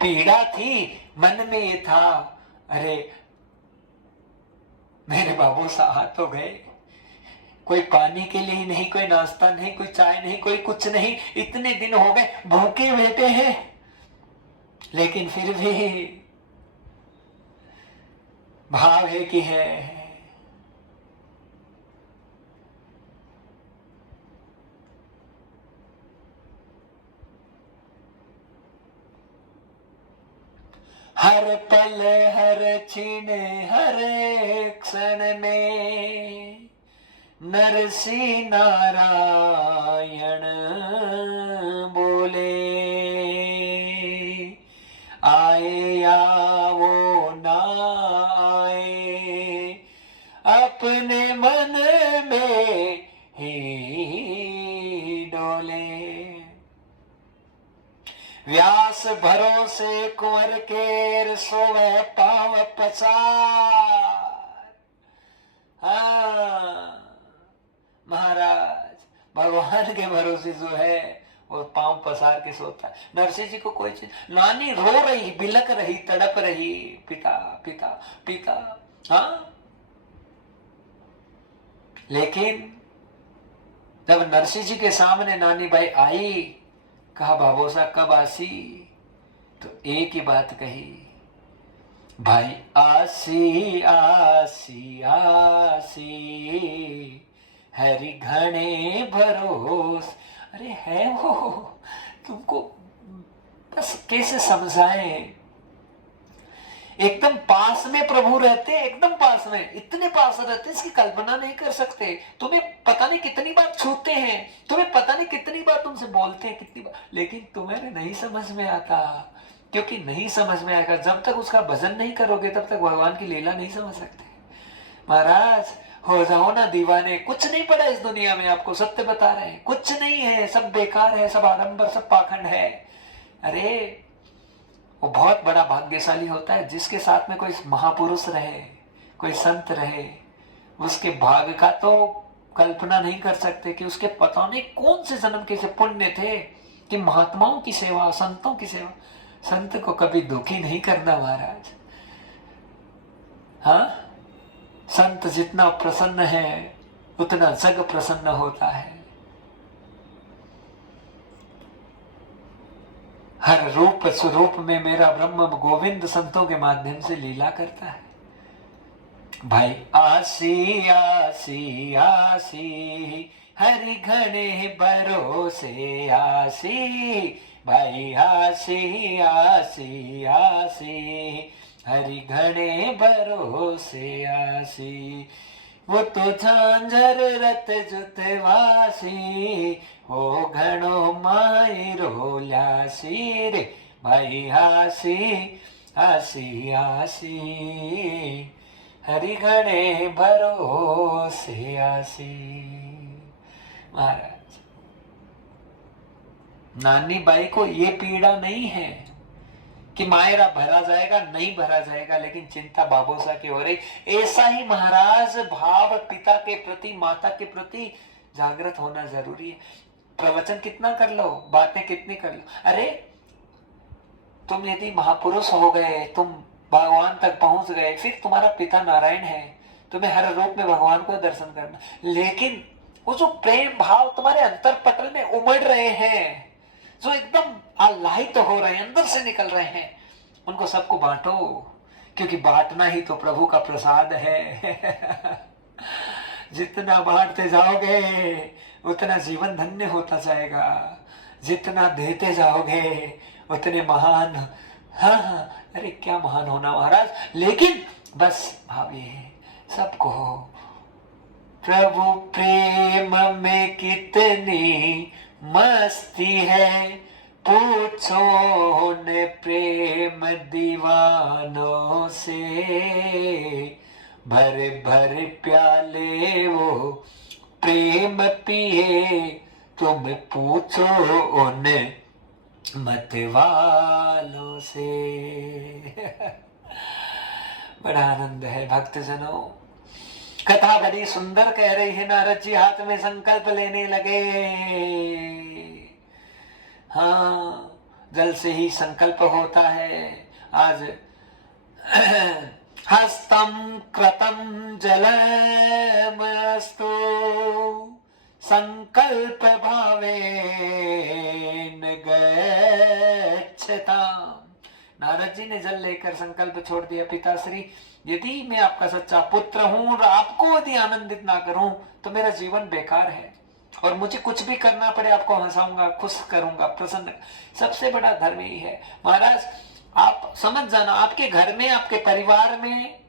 पीड़ा थी। मन में ये था, अरे मेरे बाबू साहब तो गए, कोई पानी के लिए ही नहीं, कोई नाश्ता नहीं, कोई चाय नहीं, कोई कुछ नहीं। इतने दिन हो गए भूखे बैठे हैं, लेकिन फिर भी भाव है कि है। हर पल हर क्षण हर क्षण में नरसिंह नारायण बोले, आए या वो ना आए अपने मन में ही डोले। व्यास भरोसे कुंवर केर सोवे पाव पसार। हाँ महाराज, भगवान के भरोसे जो है वो पांव पसार के सोता है। नरसिंह जी को कोई चीज, नानी रो रही, बिलक रही, तड़प रही, पिता पिता पिता। हाँ, लेकिन जब नरसिंह जी के सामने नानी बाई आई, कहा बाबूसा कब आसी, तो एक ही बात कही, भाई आसी आसी आसी हरि घने भरोस। अरे है वो, तुमको बस कैसे समझाएं। एकदम पास में प्रभु रहते, एकदम पास में, इतने पास रहते इसकी कल्पना नहीं कर सकते। तुम्हें पता नहीं कितनी बार छूते हैं, तुम्हें पता नहीं कितनी बार तुमसे बोलते हैं, कितनी बार, लेकिन तुम्हें नहीं समझ में आता। क्योंकि नहीं समझ में आएगा, जब तक उसका भजन नहीं करोगे तब तक भगवान की लीला नहीं समझ सकते। महाराज हो जाओ ना दीवाने, कुछ नहीं पड़ा इस दुनिया में, आपको सत्य बता रहे हैं, कुछ नहीं है, सब बेकार है, सब आडंबर, सब पाखंड है। अरे वो बहुत बड़ा भाग्यशाली होता है जिसके साथ में कोई महापुरुष रहे, कोई संत रहे। उसके भाग्य का तो कल्पना नहीं कर सकते कि उसके पता नहीं कौन से जन्म के से पुण्य थे कि महात्माओं की सेवा, संतों की सेवा। संत को कभी दुखी नहीं करना महाराज। हाँ, संत जितना प्रसन्न है उतना जग प्रसन्न होता है। हर रूप स्वरूप में मेरा ब्रह्म गोविंद संतों के माध्यम से लीला करता है। भाई आसी आसी आसी हरि घने भरोसे आसी, भाई आसी आसी आसी हरि घने भरोसे आसी। वो तो झांझर रत जुतवासी हो घणो माई रोल्यासी रे, भाई आसी आसी आसी हरि घणे भरोसे आसी। महाराज नानी बाई को ये पीड़ा नहीं है कि मायरा भरा जाएगा, नहीं भरा जाएगा, लेकिन चिंता बाबोसा की हो रही। ऐसा ही महाराज भाव पिता के प्रति, माता के प्रति जागृत होना जरूरी है। प्रवचन कितना कर लो, बातें कितनी कर लो, अरे तुम यदि महापुरुष हो गए, तुम भगवान तक पहुंच गए, फिर तुम्हारा पिता नारायण है, तुम्हें हर रूप में भगवान को दर्शन करना। लेकिन वो जो प्रेम भाव तुम्हारे अंतर पटल में उमड़ रहे हैं, जो एकदम आह्लादित हो रहे हैं, अंदर से निकल रहे हैं, उनको सबको बांटो, क्योंकि बांटना ही तो प्रभु का प्रसाद है। जितना बांटते जाओगे उतना जीवन धन्य होता जाएगा, जितना देते जाओगे उतने महान। हाँ हाँ, अरे क्या महान होना महाराज। लेकिन बस भाविए सबको, प्रभु प्रेम में कितनी मस्ती है, पूछो न प्रेम दीवानों से, भर भर प्याले वो प्रेम पिए, तुम पूछो उन मत वालों से। बड़ा आनंद है भक्तजनों। कथा बड़ी सुंदर कह रही है। नारद जी हाथ में संकल्प लेने लगे। हाँ, जल से ही संकल्प होता है। आज हस्तम कृतम जलमस्तु संकल्प भावेन गच्छताम्। नारद जी ने जल लेकर संकल्प छोड़ दिया, पिताश्री यदि मैं आपका सच्चा पुत्र हूं और आपको यदि आनंदित ना करूं तो मेरा जीवन बेकार है, और मुझे कुछ भी करना पड़े आपको हंसाऊंगा, खुश करूंगा, प्रसन्न। सबसे बड़ा धर्म यही है महाराज। आप समझ जाना, आपके घर में, आपके परिवार में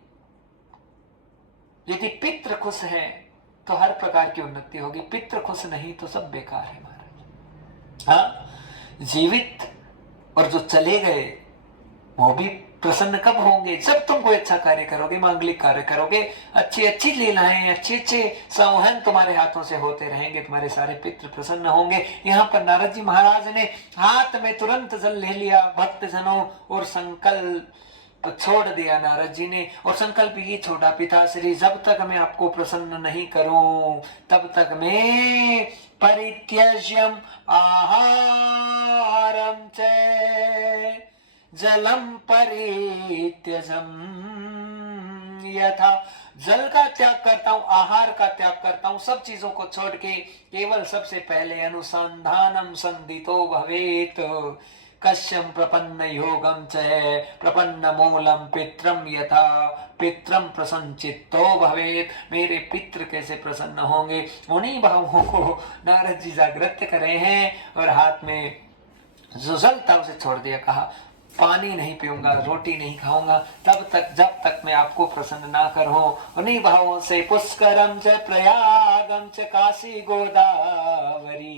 यदि पितृ खुश है तो हर प्रकार की उन्नति होगी, पितृ खुश नहीं तो सब बेकार है महाराज। हाँ, जीवित और जो चले गए वो भी प्रसन्न कब होंगे? जब तुम कोई अच्छा कार्य करोगे, मांगलिक कार्य करोगे, अच्छी अच्छी लीलाएं, अच्छे अच्छे संवहन तुम्हारे हाथों से होते रहेंगे, तुम्हारे सारे पितृ प्रसन्न होंगे। यहाँ पर नारद जी महाराज ने हाथ में तुरंत जल ले लिया भक्त जनों, और संकल्प छोड़ दिया नारद जी ने। और संकल्प ये छोड़ा, पिताश्री जब तक मैं आपको प्रसन्न नहीं करूं तब तक मैं परित्यज्यम आहारम च जलम परित्यजम यथा। जल का त्याग करता हूं, आहार का त्याग करता हूं, सब चीजों को छोड़ के केवल सबसे पहले अनुसंधानम संदितो भवेत, कश्यम प्रपन्न योगम च प्रपन्न मूलम पित्रम यथा पित्रम प्रसन्नचित्तो भवेत। मेरे पितृ कैसे प्रसन्न होंगे, उन्हीं भावों को नारद जी जागृत कर रहे हैं। और हाथ में जो जल था उसे छोड़ दिया, कहा पानी नहीं पीऊंगा, रोटी नहीं खाऊंगा तब तक जब तक मैं आपको प्रसन्न ना करूं। उन्हीं भावों से पुष्करम च प्रयागम च काशी गोदावरी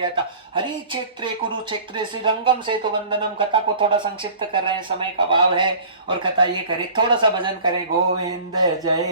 यथा हरि क्षेत्रे कुरुक्षेत्रे श्रीरंगम से तो वंदनम। कथा को थोड़ा संक्षिप्त कर रहे हैं, समय का अभाव है, और कथा ये करे, थोड़ा सा भजन करे, गोविंद जय